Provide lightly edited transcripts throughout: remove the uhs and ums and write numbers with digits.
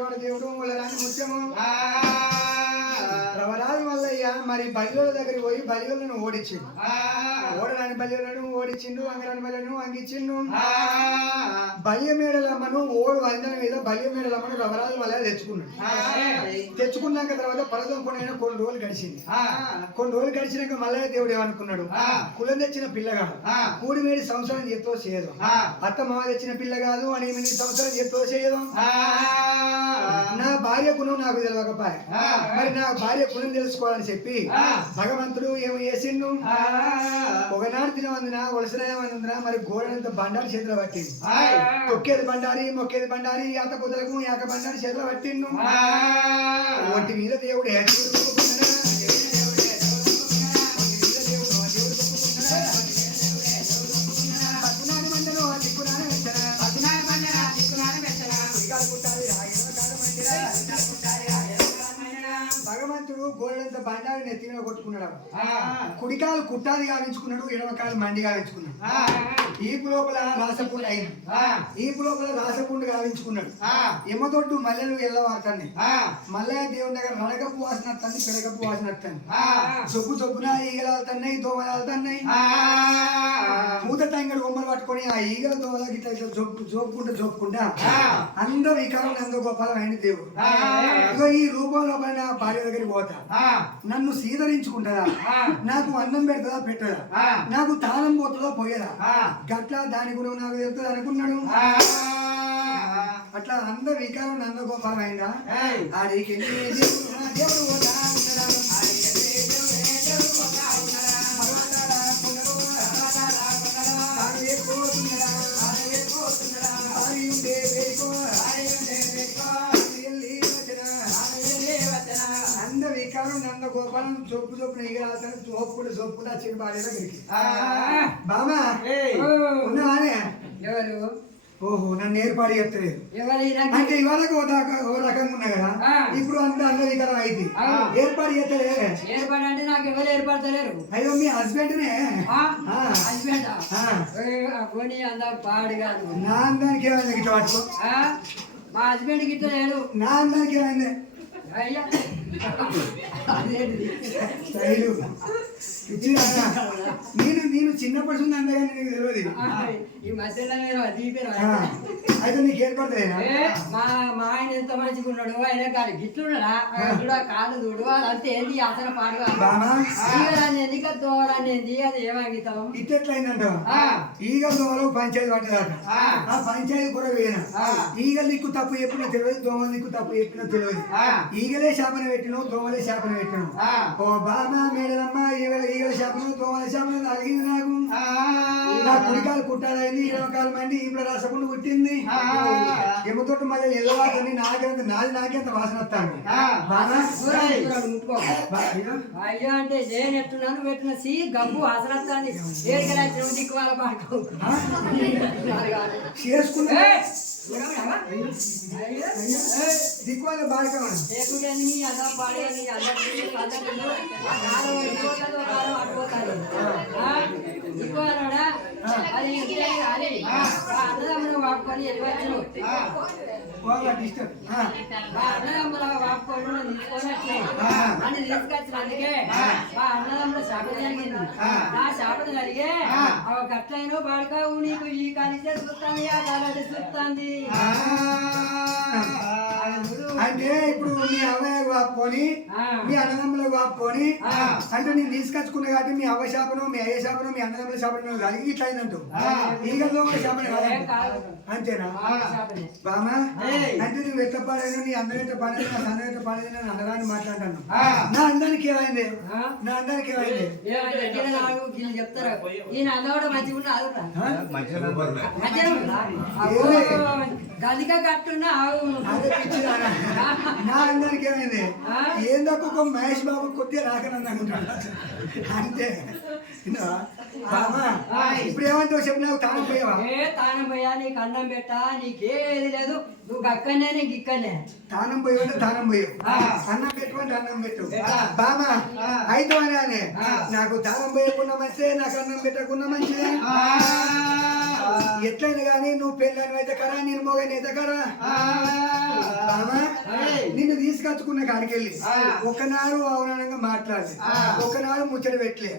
వాడు దేవుడు రాని ముత్యము రవరాజు మల్లయ్య మరి బలిల దగ్గరికి పోయి బలిలను ఓడించిండు. ఓడరాని బలిలను ఓడించిండు, అంగరాని బలిను అంగిచ్చిండు. బల్య మేడలమ్మను ఓడు అందరి మీద బల్య మేడలమ్మను రవరాజు మల్లయ్య తెచ్చుకున్నాక తర్వాత పరదొంకొనైనా కొన్ని రోజులు గడిచింది. కొన్ని రోజులు గడిచినాక మల్లయ్య దేవుడు ఏమనుకున్నాడు, కులం తెచ్చిన పిల్ల కాదు, కూడిమేడి సంవత్సరం చేత్తో చేయదు, అత్త మామ తెచ్చిన పిల్ల కాదు, 8 సంవత్సరాలు చేత్తో చేయదు, నా భార్య గుణం నాకు తెలియకపోయా, మరి నా భార్య గుణం తెలుసుకోవాలని చెప్పి భగవంతుడు ఏమో చేసిండు. ఒకనాడు తినవందిన వలసరాయమందున మరి గోడనంత బండారు చేతిలో పట్టింది. తొక్కేది బండారి మొక్కేది బండారి యాత కుదలకు యాక బండారి చేతిలో పట్టిండు. ఒంటి మీద దేవుడు భగవంతుడు గోడంత బండారి నెత్తిన కొట్టుకున్నాడు. కుడికాలు కుట్టాది గావించుకున్నాడు, ఎడమకాలు మండి గావించుకున్నాడు. ఈపు లోపల రాసపుండు అయింది, ఈపు లోపల రాసపుండు గావించుకున్నాడు. ఎమ్మతొట్టు మల్లెలు ఎల్లవారుతాన్ని మల్లయ్య దేవుని దగ్గర నడకపు వాసన వస్తుంది, పిడకపు వాసన వస్తుంది. చొప్పు చొప్పున ఈగలాలుతున్నాయి, దోమలాలుతున్నాయి. మూత టంగడు బొమ్మలు పట్టుకొని ఆ ఈగల దోమలకి ఇట్లా జోపుకుంటా అందరూ వికారం నందగోపాలం అయిన దేవుడు. ఇగో ఈ రూపంలో నా భార్య దగ్గరికి పోతా, నన్ను సీదరించుకుంటుందా, నాకు అన్నం పెడతా పెట్టదా, నాకు తాళం పోతుందో పోయేదా, గట్లా దాని గురించి నాకు తెలుస్తుంది అనుకున్నాడు. అట్లా అందరు వికారం నందగోపాలం అయిందా ఆడికి దేవుడు పోతా వికారం నందగోపాలం చొప్పు చొప్పున ఈగలాడుతాను, చొప్పుకుంటూ వచ్చిన భార్య దగ్గరికి. బామా ఉన్నావానే? ఎవరు? ఓహో, నన్ను ఏర్పాటు చెప్తలేదు అంటే ఇవాళ ఓ రకంగా ఉన్నా కదా, ఇప్పుడు అంతా అందరు వికారం అయితే ఏర్పాటు చేస్తలే. ఏర్పాటు అంటే నాకు ఎవరు ఏర్పడతలేరు. అయ్యో మీ హస్బెండ్నే? హస్బెండ్ అందా పాడు కాదు. నా అందానికి ఏమైంది గిట్ట పట్టుకో? మా హస్బెండ్ గిట్ట లేడు. నా అందానికి ఏమైంది? అయ్యా నేను చిన్నప్పటి నుంచి అందగా నీకు తెలియదు. ఈ మధ్యలో అయితే నీకు ఏర్పడతాయినా? మా ఆయన ఎంత మంచిగా ఉన్నాడు, ఆయన కానీ గిట్లున్నాడా చూడ కాదు చూడు అంతే ఏంది అసలు పాడుగా ఎన్నిక దోరాన్ని అది ఏమంగితాం ఇట్లయిందంట. ఈగ దోమలు పంచాయతీ పట్టదాట, ఆ పంచాయతీ కూడా వేయనా. ఈగ దిక్కు తప్పు చెప్పినా తెలియదు, దోమల దిక్కు తప్పు చెప్పినా తెలియదు. ఈగలే శాపన పెట్టినావు, దోమలే శాపన పెట్టినావు. ఓ బామా మేడలమ్మ ఈగల శాపన దోమల శాపన అడిగింది నాకు. నా కుడికాలు కుట్టాలైంది, ఇరవకాలు మండి ఇప్పుడు రాసకుండా కుట్టింది. ఎమ్మతోటి మళ్ళీ ఎల్లవాళ్ళని నాకేంత వాసన వస్తాను. అయ్యా అంటే నేను ఎట్టున్నాను పెట్టిన సీ గబ్బు వాసన వస్తాను. దిక్కు వాళ్ళ పాడుకో చేసుకున్నా దిక్కువాళ్ళ బాగా దిక్కువాడా అది అన్నదమ్ములు వాడుకొని వెళ్ళవచ్చు. అన్నదమ్ముల వాడుకోవడం తీసుకొని అని తీసుకొచ్చిన అందుకే మా అన్నదమ్ముల శాపం జరిగింది. నా శాపం జరిగే గట్లైన బాడుక నీకు ఈ కలిసే చూస్తాను, ఆ కాలంటే చూస్తుంది. అంటే ఇప్పుడు మీ అవ్వయ్య వాపుకొని మీ అన్నదమ్ములకు వాపుకొని అంటే నేను తీసుకొచ్చుకున్నా కాబట్టి మీ అవ్వ శాపను, మీ అయ్య శాపను, మీ అన్నదమ్ముల శాపను కలిగి ఇట్లా అయిందంటూ ఈగలో శాపన అంతేనా బామా? అంటే నువ్వు ఎట్లా పాడైనా నీ అందరూ ఎట్లా పాడేది, నా సన్న ఎట్లా పాడేది నేను అందరాన్ని మాట్లాడతాను. నా అందరికి ఏమైంది? నా అందరికి ఏమైంది? చెప్తారా ఈయన అందరూ మంచిగా గదిగా కట్టున్నా నా అందరికి ఏమైంది? ఏందొక మహేష్ బాబు కొద్దిగా రాకనని అనుకుంటాడు అంతే. ఇప్పుడు ఏమంటావు చెప్పు, నాకు తానం పోయావా? తానం పోయా, నీకు అన్నం పెట్టా, నీకేది లేదు, నువ్వు అక్కడనే నీకు ఇక్కడనే. తానం పోయి తానం పోయావు, అన్నం పెట్టుకుంటే అన్నం పెట్టు బామా. అయితే నాకు తానం పోయకుండా మంచిదే, నాకు అన్నం పెట్టకుండా మంచిదే. ఎట్లయినా కానీ నువ్వు పెళ్ళని అయితే కరా నేను మొగని అయితే కరా బామా నిన్ను తీసుకొచ్చుకున్న కాడికెళ్ళి ఒకనాడు అవునంగా మాట్లాడి ఒకనాడు ముచ్చట పెట్టలే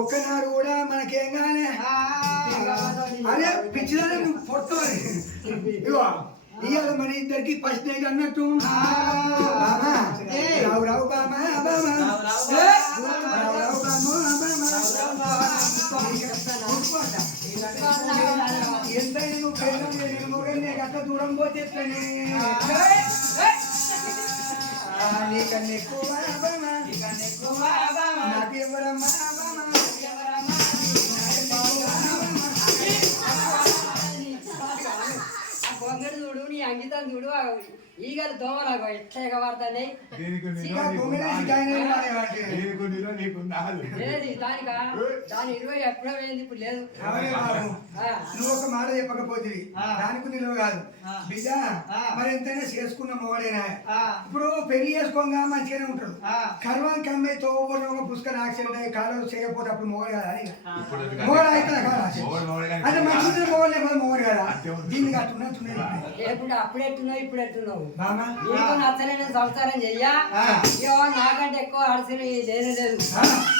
ఒక్కనాడు కూడా మనకేం కానీ అరే పిచ్చిదానే నువ్వు పొట్టవాలి ఇగో ఇవాళ మన ఇద్దరికి ఫస్ట్ నైట్ అన్నట్టు బామా రావు రావు బామా బామా రావు రావు ఎంతైనా నువ్వు పెళ్ళం నేను మొగని అట్లా దూరం పోతే నీకన్నా ఎక్కువ నాకు ఎవరమ్మా పొంగడు చూడు నీ అంగితం చూడు ఈగలు దోమలాగో ఎట్లా ఎగబడతాయి ఏది దానికా దాని 20 ఎప్పుడో పోయింది ఇప్పుడు లేదు నువ్వు ఒక మాట చెప్పకపోతే దానికి నిలువ కాదు బిడ్డ మరి ఎంతైనా చేసుకున్న మొగడైనా ఇప్పుడు పెళ్లి చేసుకోగా మంచిగానే ఉంటాడు కర్వాన్ కమ్మే తోబడి ఒక పుస్తకం యాక్సిడెంట్ అయ్యి కాలు చేయకపోతే అప్పుడు మొగడు కదా మొగడు అయితే అంటే మంచి మొగడు లేకపోతే మొగడు కదా దీనికి అట్టున్నా ఎప్పుడు అప్పుడెట్టున్నావు ఇప్పుడు ఎట్టున్నావు బామా నీకు నచ్చలేని సంసారం చెయ్యా నాకంటే ఎక్కువ అడిసిన లేనే లేదు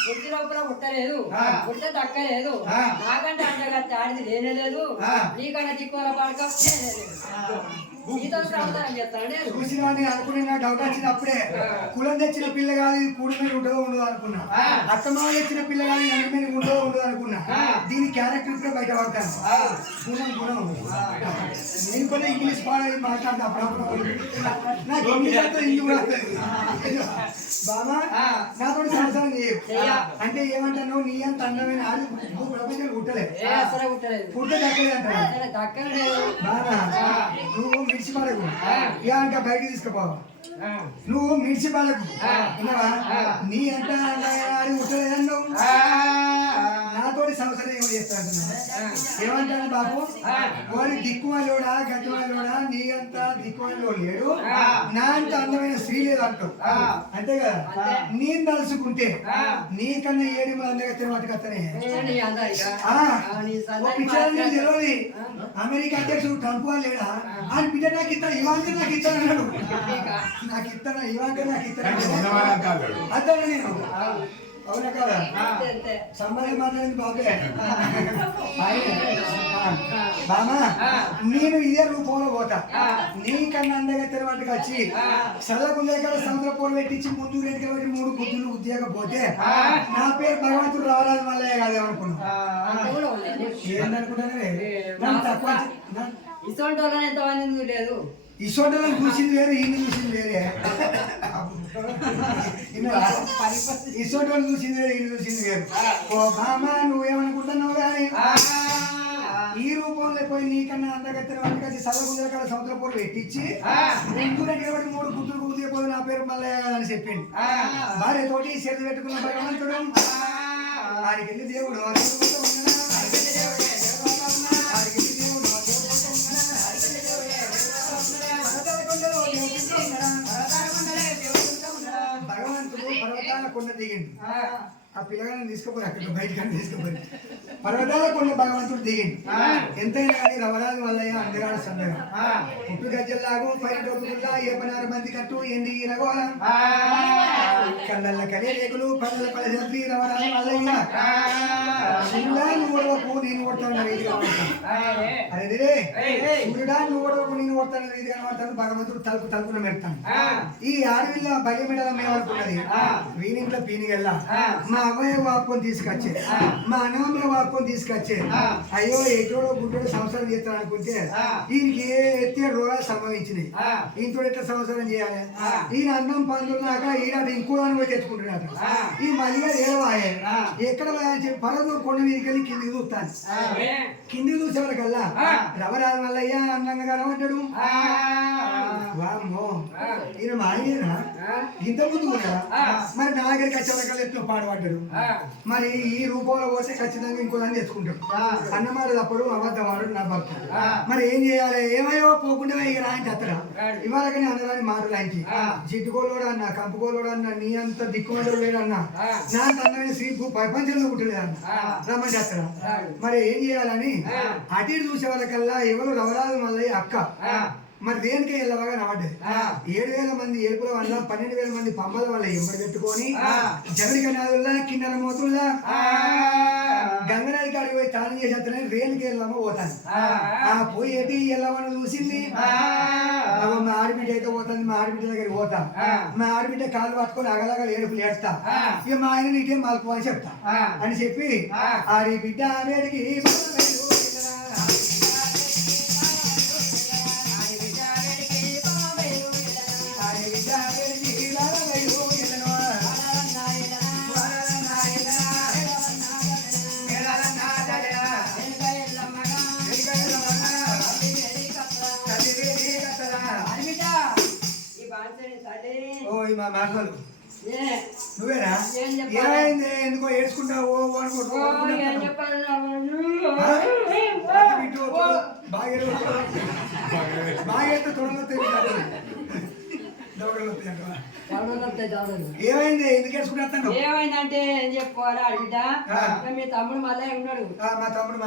పుట్టి లోపల పుట్టలేదు పుట్ట దక్కలేదు నాకంటే అంటగా ఆడిది లేనే లేదు నీకన్నా దిక్కుల పడక నీతో సంసారం చేస్తానే చూసిన అనుకున్నా డౌట్ వచ్చినప్పుడే కులం తెచ్చిన పిల్ల కాదు ఇది కూడి మీద ఉండదో ఉండదు అనుకున్నా అత్తమావ తెచ్చిన పిల్ల కాదు నడి మీద ఉండదో ఉండదు అనుకున్నా దీని క్యారెక్టర్ ఇప్పుడే బయట పడతాను గుణం గుణం నేను కూడా ఇంగ్లీష్ మాట్లాడతా అప్పుడప్పుడు నాకు ఇంగ్లీష్ అయితే ఇంగ్లీష్ వస్తుంది బాబా నాతో సంవత్సరం చేయవు అంటే ఏమంటాను నీ అంత అందమైన ప్రపంచం పుట్టలేదు పుట్ట దక్కలేదు బాబా నువ్వు మిర్చిపాలకు ఇంకా బయటకు తీసుకుపోవా నువ్వు మిర్చిపాలకు నీ ఎంత పుట్టలేదన్నావు నాతోటి సంవత్సరం ఏమో చెప్తాను ఏమంటాను బాబు వాడి దిక్కుమలోడా గతిమలోడా నీ అంత దిక్కుమలో లేడు నా అంత అందమైన స్త్రీ లేదు అంటావు అంతే కదా నేను తలుసుకుంటే నీకన్నా ఏడు అందగా తినవాటికత్తనే తెలియదు అమెరికా అధ్యక్షుడు ట్రంప్ లేడా ఆయన బిడ్డ నాకు ఇస్తాను ఇవాంక నాకు ఇస్తాను అన్నాడు నాకు ఇస్తాను ఇవాంక నాకు ఇస్తాను అదే నేను అవునా కదా సంబంధం మాట్లాడింది బాబే బామా నేను ఇదే రూపంలో పోతా నీకన్నా అందగా తిరగట్టుకు వచ్చి చల్లకుండా సముద్ర పూలు పెట్టించి ముందు రెండు కాబట్టి 3 బుద్ధులు ఉద్యోగం పోతే నా పేరు భగవంతుడు రావరాజు మల్లయ్య కాదేమనుకున్నా ఏందనుకుంటానే నన్ను తక్కువ ఇసోంటోళ్ళని ఎంతమంది లేదు ఇసోంటోళ్ళని చూసింది వేరు ఈయన చూసింది వేరే ఇసోంటోళ్ళు చూసింది వేరు ఈయన చూసింది వేరు ఓ బామ్మ నువ్వేమనుకుంటున్నావు కానీ ఈ రూపంలో పోయి నీకన్నా అందగత్తిన వాటికి వచ్చి చల్లగుందల కాడ సముద్ర పూలు పెట్టించి ముందు కాబట్టి 3 గుర్తులు గుర్తుపోయి నా పేరు మల్లయ్య కదా అని చెప్పింది భార్య తోటి చేతి పెట్టుకున్న భగవంతుడు ఆడికి వెళ్ళి దేవుడు భగవంతుడు పర్వతాల కొండ దిగింది ఆ పిల్లగాని తీసుకుపోయి అక్కడ బయటకు తీసుకుపోయి పర్వతాల కొండ భగవంతుడు దిగింది ఎంతైనా కానీ రవరాజు వల్లయ్య అందగాడు సందగా ఉప్పు గజ్జల్లాగు పైన డోకుల్లా 16 మంది కట్టు ఎండి రఘోళం కళ్ళ కలే రేకులు పళ్ళ పళ్ళి రవరాజు వల్లయ్య సూర్యుడా నువ్వు ఓడవకు నేను కొడతాను రీతి అదే సూర్యుడా నువ్వు ఓడవకు నేను కొడతాను రీతి కనబడతాను భగవంతుడు తలుపున పెడతాను ఈ ఆడవిల్ల బలి మెడల మేమనుకున్నది వీనింట్లో పీనిగల్లా మా అవ్వయ్య వాపుకొని తీసుకొచ్చే మా అన్నమ్మ వాపుకొని తీసుకొచ్చే అయ్యో ఎటోడో గుడ్డోడో సంసారం చేస్తాను అనుకుంటే ఈయనకి ఏ ఎత్తే రోగాలు సంభవించినాయి ఈయనతో ఎట్లా సంసారం చేయాలి ఈయన అన్నం పందులున్నాక ఈయన ఇంకో పోయి తెచ్చుకుంటున్నాడు ఈ మళ్ళీ ఏడవాయే ఎక్కడ పరదూరు కొండ మీదకి వెళ్ళి కిందికి చూస్తాను కిందికి చూసేవాళ్ళకల్లా రవరాజు మల్లయ్య అందంగా కనబడ్డాడు వామ్మో ఈయన మా ఆయనేనా ఇంత ముందు ఉన్నాడా మరి నా దగ్గరికి వచ్చే వరకు ఎట్లా పాడుపడ్డాడు మరి ఈ రూపంలో పోతే ఖచ్చితంగా ఇంకో దాన్ని తెచ్చుకుంటాడు అన్నమాట తప్పుడు అబద్ధమాడు నా భర్త మరి ఏం చేయాలి ఏమయ్యో పోకుండా ఇక రాయించి అత్తడా ఇవాళ కానీ అందరాని మాటలు ఆయనకి జిట్టుకోలోడు అన్న కంపుకోలోడు అన్న నీ అంత దిక్కుమండలు లేడు అన్న నా అంత అందమైన స్త్రీ ప్రపంచంలో పుట్టలేదు అన్న రమ్మంటే అత్తడా మరి ఏం చేయాలని అటు ఇటు చూసే వాళ్ళకల్లా ఎవరు రవరాజు మళ్ళీ అక్క మరి దేనికి వెళ్ళవగా నవ్వడ్డది 7,000 మంది ఏడుపుల వల్ల 12,000 మంది పంపల వల్ల ఎంబడి పెట్టుకొని జగడి కనాదుల్లా కిన్నెల మోతుల్లా గంగనాది కాడికి పోయి తాళం చేసి అతనే రేలుకి వెళ్ళామో పోతాను పోయేటి వెళ్ళమని చూసింది మా ఆడబిడ్డ అయితే పోతుంది మా ఆడబిడ్డ దగ్గరికి పోతా మా ఆడబిడ్డ కాళ్ళు పట్టుకొని అగలగల ఏడుపులు ఏడుతా ఇక మా ఆయన నీకేం మలుపు అని చెప్తా అని చెప్పి ఆడబిడ్డ ఆమెడికి మాటలు నువ్వేనా ఏమైంది ఎందుకో ఏడ్చుకుంటావు బాగా ఏమైంది ఎందుకు ఏడ్చుకుంటాను ఏమైందంటే ఏం చెప్పుకోవాలి అడిగిట మీ తమ్ముడు మల్లయ్య ఉన్నాడు మా తమ్ముడు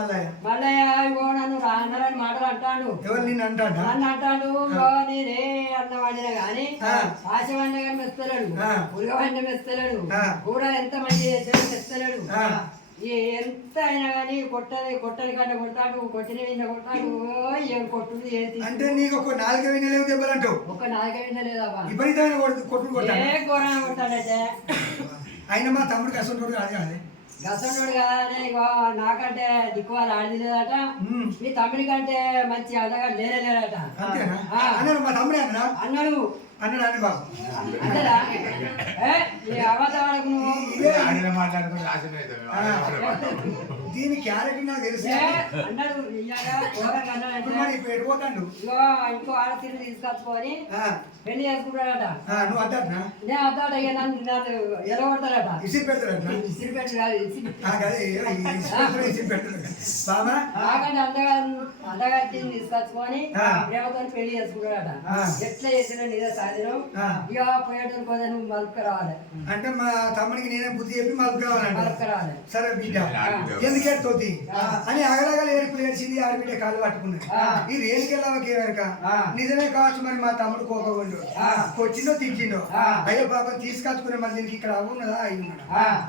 మల్లయ్య ఇగో నన్ను రానని మాటలు అంటాడు ఎవరు నిన్ను అంటాడు నన్ను అంటాడు నేనే అన్న వండినా గాని ఆశ వండిన కానీ మెస్తలేడు ఉరగ వండిన మెస్తలేడు కూడా ఎంత మంది చేసాడు మెస్తలేడు ఎంత అయినా కానీ కొట్టని కంటే కొడతాడు కొట్టిన విన్న కొట్టాడు ఏం కొట్టుడు ఏంటి అంటే నీకు ఒక 4 వినలేవు దెబ్బలంటావు ఒక 4 వినలేదా విపరీతమైన కొట్టుడు కొట్టాడు ఏ ఘోరంగా కొట్టాడంటే ఆయన మా తమ్ముడు కసంటోడు కాదు కానీ గసంటోడు కాదని నాకంటే దిక్కు వాళ్ళు ఆడింది లేదట మీ తమ్ముడి కంటే మంచి అదగా లేదట అన్నాడు మా తమ్ముడే అన్నా అన్నాడు అన్నాడు అని బాబు అంతేరా అబద్ధాలకు నువ్వు దీని క్యారెక్టర్ నాకు తెలుసు అన్నాడు పోతాడు ఇంకో ఆడతీరు తీసుకొచ్చుకొని పెళ్లి చేసుకుంటాడట నువ్వు అద్దాటనా నేను అద్దాట నన్ను ఎలా కొడతాడట ఇసిరి పెడతాడట ఇసిరి పెట్టు కాదు ఇసిరి పెడతాడు బాబా నాకంటే అందగారిని తీసుకొచ్చుకొని ప్రేమతో పెళ్లి చేసుకుంటాడట ఎట్లా చేసిన నిజ సాధనం ఇక పోయేటప్పుడు పోతే నువ్వు మలుపు రావాలి అంటే మా తమ్ముడికి నేనే బుద్ధి చెప్పి మలుపు రావాలి సరే బిడ్డ ఎందుకేడుతోంది అని అగలగల ఏడుపులు ఏడ్చింది ఆడబిడ్డ కాళ్ళు పట్టుకున్నాడు ఈ రేణుకెళ్ళవకే కనుక నిజమే కావచ్చు మరి మా తమ్ముడు కోపం కొట్టిండో తిట్టిండో అయ్యో పాపం తీసుకొచ్చుకునే మరి దీనికి ఇక్కడ అవున్నదా అయి ఉన్నాడు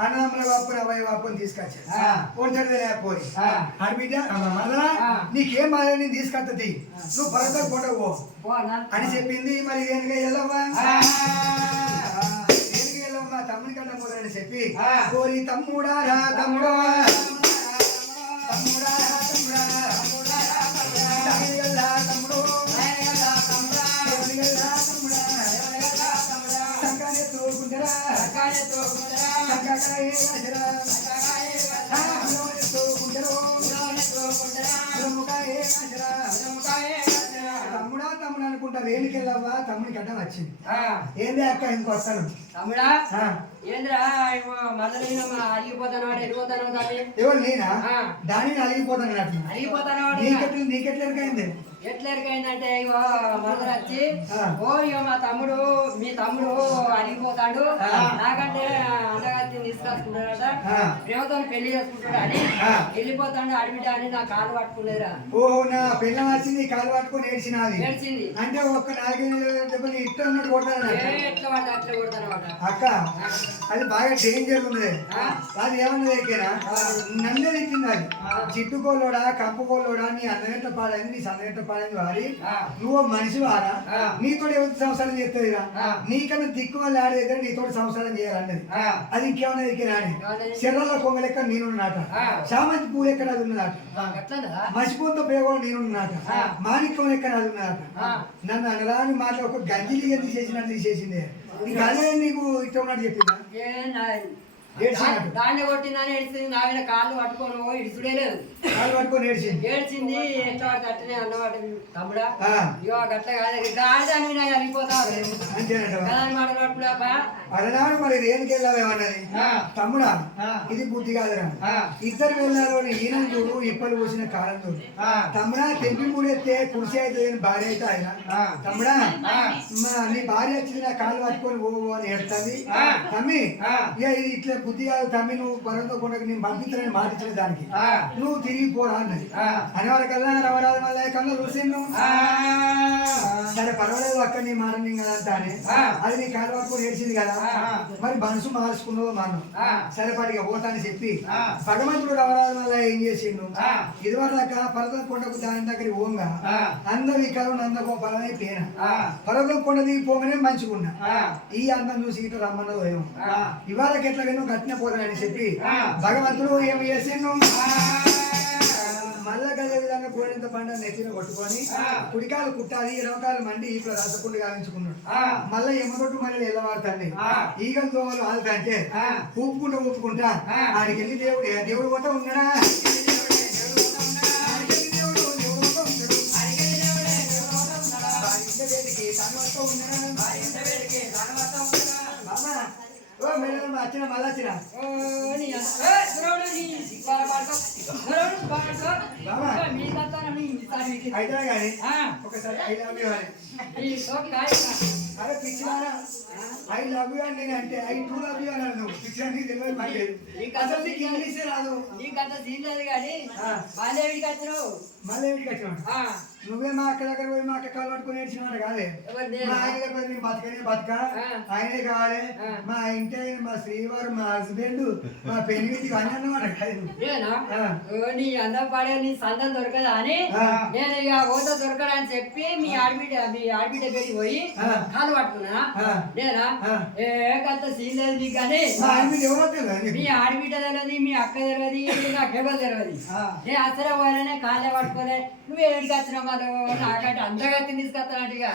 అన్నదమ్ముల బాపుని అవ్వయ్య బాపుని తీసుకొచ్చాడు పోతాడుదే పోయి ఆడబిడ్డ మళ్ళా నీకేం మాదే నేను తీసుకొస్తుంది నువ్వు భరత కొట్టవు అని చెప్పింది మరి దేనిగా వెళ్ళవా దేనిగా వెళ్ళవా తమ్ముని కంటే పోతాడని చెప్పి కోరి తమ్ముడా రా తమ్ముడా తమ్ముడా తమ్ముడా తమ్ముడు తమ్ముడా తమ్ముడు అనుకుంటా రేణుకెళ్ళవా తమ్ముడికి అడ్డం వచ్చింది ఏంది అక్క ఇంకో వస్తాను తమ్ముడా ఏంద్రా అలిగిపోతాను వెళ్ళిపోతాను ఎవరు నేనా దానిని అలిగిపోతాను అలిగిపోతాను నీకెట్లా ఎరికైంది ఎట్లా ఎరికైందంటే ఇగో మరదలు వచ్చి ఓ ఇగో మీ తమ్ముడు అలిగిపోతాడు నాకంటే అన్నగారిని తీసుకొచ్చుకుంటాడట ప్రేమతో పెళ్లి చేసుకుంటాడు అని వెళ్ళిపోతాడు అడిమిట అని నా కాలు పట్టుకోలేరా ఓహో నా పిల్ల వచ్చింది కాలు పట్టుకొని ఏడ్చింది అంటే ఒక్క 4 దెబ్బలు ఇట్లా ఉన్నట్టు కొడతాను ఎట్లా పడితే అట్లా కొడతాను అక్క అది బాగా డేంజర్ ఉంది అది ఏమన్నది ఎక్కేనా నన్నే తిట్టింది అది చిట్టుకోలోడా కంపుకోలోడా నీ అన్నగంట పాడైంది నీ సన్నగంట పాడైంది వారి నువ్వు మనిషి వారా నీతో ఎవరి సంసారం చేస్తుందిరా నీకన్నా దిక్కు వాళ్ళు ఆడే దగ్గర నీతో సంసారం చేయాలన్నది అది ఇంకేమన్నా ఎక్కేనా అని శరీరంలో కొంగ లెక్క నేనున్నాట చామంతి పువ్వు ఎక్కడ అది ఉన్నదాట మసిపోతో పేగోడు నేనున్నాట మాణిక్యం ఎక్కడ అది ఉన్నదాట నన్ను అనరాని మాట ఒక గంజిలి తీసేసినట్టు తీసేసిందే ఇంకా అదే నీకు ఇష్టం ఉన్నట్టు చెప్పిందా ఏడ్చినట్టు. దాన్ని కొట్టిందని ఏడిచింది. నాయన కాళ్ళు పట్టుకోను ఇడుచుడే లేదు. కాలు పట్టుకొని ఏడ్చింది. ఏడ్చింది. ఎట్లా తట్టనే అన్నమాట తమ్ముడా. ఆ. ఇగో గట్ల కాదు గాడిదని నేను వెళ్ళిపోతావు అంతేనట. కదని మాట్లాడుకున్నాపా. అలనాడు మరి రేణుకి వెళ్ళావేమన్నది తమ్ముడా ఇది బుద్ధి కాదురా. ఇద్దరు వెళ్ళారు ఈయన చూడు ఇప్పలు పోసిన కాలం చూడు. తమ్ముడా తెంపి మూడెత్తే కుర్చీ అయితే భార్య అయితే ఆయన తమ్ముడా నీ భార్య వచ్చింది నా కాళ్ళు పట్టుకొని ఓ అని ఏడుతుంది. తమ్మి ఇక ఇది ఇట్లా బుద్ధి కాదు తమ్మి నువ్వు పరంతో కొండకు నేను పంపించాలని మాట ఇచ్చిన దానికి నువ్వు తిరిగి పోరా అన్నది. అనేవారికల్లా రవరాజు మళ్ళీ కన్నా చూసిండు. సరే పర్వాలేదు అక్కడ నీ మాట కదంతా అని అది నీ కాళ్ళు పట్టుకొని ఏడ్చింది కదా మరి మనసు మార్చుకున్నావు మనం సరేపాటిగా పోతాని చెప్పి భగవంతుడు రవరాజు వల్ల ఏం చేసిండు. ఇదివరదాకా పర్వతం కొండకు దాని దగ్గర ఓంగా అందవికారం నందగోపాలని పేన పర్వతం కొండ దిగి పోగానే మంచుకున్నా ఈ అందం చూసి ఇటు రమ్మన్నదో ఏమో ఇవాళకి ఎట్లా నువ్వు కట్టిన పోతానని చెప్పి భగవంతుడు ఏమి చేసిండు. మళ్ళా గదే విధంగా కోడింత పంట నెత్తిన కొట్టుకొని కుడికాలు కుట్టాలి ఇరవకాలు మండి ఇప్పుడు రసపుండి గావించుకున్నాడు. మళ్ళీ ఎమ్మగొట్టు మళ్ళీ ఎల్లవాడుతాండి ఈగల దోమలు ఆలుతంటే ఊపుకుంటా ఆడికి వెళ్ళి దేవుడు కొట్ట ఉన్నాడా వచ్చిన మళ్ళా వచ్చిన అయితే కానీ ఒకసారి ఐ లవ్ యూ అని అరే పిచ్చివారా ఐ లవ్ యూ అని నేను అంటే ఐ టూ లవ్ యూ అన్నాను. నువ్వు పిచ్చి తెలియదు పర్లేదు అసలు నీకు ఇంగ్లీషే రాదు. నీకంత సీన్ లేదు కానీ మళ్ళీ వచ్చినావు మళ్ళీ ఇంటికి వచ్చినాడు. నువ్వే మా అక్క దగ్గర పోయి మా అక్క కాలు పట్టుకుని ఏడ్చినాడు కాదే మా ఆయన దగ్గర నేను బతకనే బతక ఆయనే కావాలి మా ఇంటి ఆయన మా శ్రీవారు మా హస్బెండ్ మా పెళ్లి అన్నీ అన్నమాట కాదు. నీ అందం పాడే నీ సందం దొరకదా అని నేను ఇక ఓత దొరకడా అని చెప్పి మీ ఆడబిడ్డ దగ్గరికి పోయి కాలు పట్టుకున్నా. నేనా ఏ కంత సీన్ లేదు నీకు కానీ మీ ఆడబిడ్డ తెలియదు మీ అక్క తెలియదు నాకెవరు తెలియదు. నేను అసలు పోయానే కాళ్ళే పట్టుకోలే నువ్వు ఏడికి వచ్చినావు నాకంటే అంతగతి తీసుకొస్తానంట. ఇక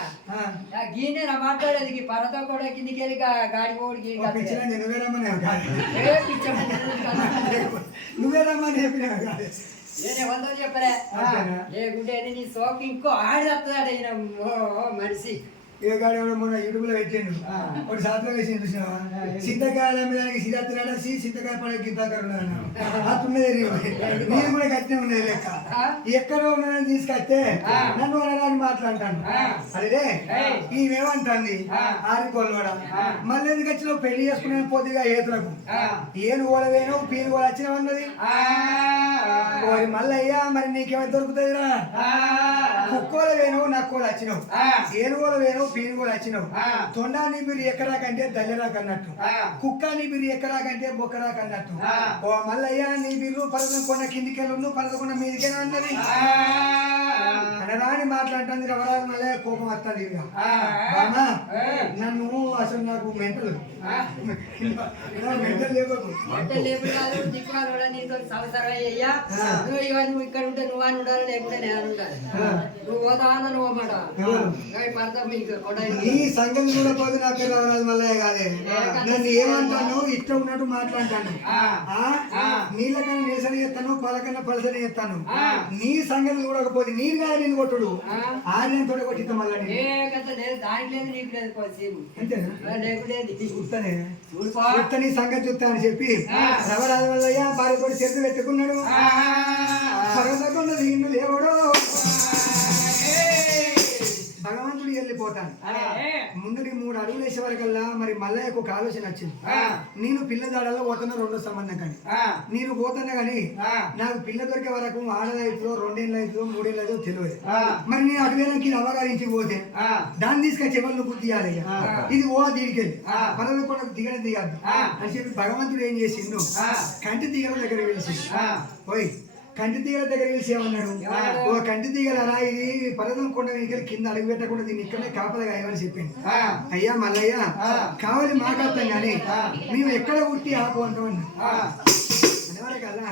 గీనే నా మాట్లాడేది పరతో కూడా కిందికి వెళ్ళి గాడి పోడికి నువ్వే రమ్మని నేను ఎవరితో చెప్పలే లేకుంటే నీ సోకు ఇంకో ఆడి వస్తుందట ఈయన మనిషి. ఏ గాడి మొన్న యూట్యూబ్ లో పెట్టిండు ఒకటి శాస్త్రం వేసి చూసినావా సింతకాయల మీద సిద్ధార్థ సింతకాయ పడే గింతాకారు అట్టున్నది నేను కూడా కట్టినే ఉన్నది లెక్క ఎక్కడో ఉన్నదని తీసుకొస్తే నన్ను అనడానికి మాట్లాడతాను. అదే ఈమెమంటుంది ఆరిపోలవాడ మళ్ళీ ఎందుకు వచ్చినావు పెళ్లి చేసుకునే పోతిగా ఏతులకు ఏను ఓడవేను పీను కూడా వచ్చినావన్నది. మళ్ళయ్యా మరి నీకేమైనా దొరుకుతుందిరా కుక్కోల వేను నక్కోలు వచ్చినావు ఏనుగోల వేను పీనుగోలు వచ్చినావు తొండా నీ మీరు ఎక్కడాకంటే దల్లెరాకు అన్నట్టు కుక్క నీ మీరు ఎక్కడాకంటే బొక్కరాకు అన్నట్టు ఓ మల్లయ్య నీ మీరు పర్వతం కొండ కిందికెళ్ళు పర్వతకొండ మీదికేనా అన్నది. అనరాని మాట్లాడుతుంది రవరాజు మళ్ళీ కోపం వస్తుంది. ఇక బామా నన్ను అసలు నాకు మెంటల్ నువ్వు ఇక్కడ ఉంటే నువ్వు అని ఉండాలి లేకుంటే నేను ఉండాలి. నువ్వు పోతా నువ్వు అన్నమాట ఈ సంగతి కూడా పోతే నా పేరు రవరాజు మల్లయ్య కాదే. నన్ను ఏమంటాను ఇష్టం ఉన్నట్టు మాట్లాడతాను. నీళ్ళకన్నా నిరసన చేస్తాను పలకన్నా పలసన చేస్తాను. నీ సంగతి చూడకపోతే నేను కాదు నేను కొట్టుడు ఆర్యం తోట కొట్టిస్తా మళ్ళీ నీ సంగతి చూస్తా అని చెప్పి రవరాజు మల్లయ్య భార్యతో చేతులు పెట్టుకున్నాడు. పర్వతకొండ దిగిండు దేవుడు భగవంతుడు వెళ్ళిపోతాను. ముందుకి 3 అడుగులు వేసే వరకల్లా మరి మల్లయ్యకు ఒక ఆలోచన వచ్చింది. నేను పిల్ల దాడల్లో పోతున్నా 2వ సంబంధం కానీ నేను పోతున్నా కానీ నాకు పిల్ల దొరికే వరకు 6 అవుతుందో 2 ఏళ్ళు అవుతుందో 3 ఏళ్ళు అవుతుందో తెలియదు. మరి నేను అటువేళకి అవగారించి పోతే దాన్ని తీసుకొచ్చి ఎవరు గుర్తియాలి. ఇది ఓ దీడికెళ్ళి పర్వత కూడా దిగడం దిగద్దు అని చెప్పి భగవంతుడు ఏం చేసిండు కంటి తీగల దగ్గర పిలిచి పోయి కంటి తీగల దగ్గర పిలిచి ఏమన్నాడు ఓ కంటి తీగలరా ఇది పర్వతం కొండ కింద అడుగు పెట్టకుండా దీన్ని ఇక్కడనే కాపలా కాయమని చెప్పింది. అయ్యా మల్లయ్య కావాలి మాట్లాడతాం కానీ మేము ఎక్కడ పుట్టి ఆపు అంటామన్నా అనేవాడే కదా.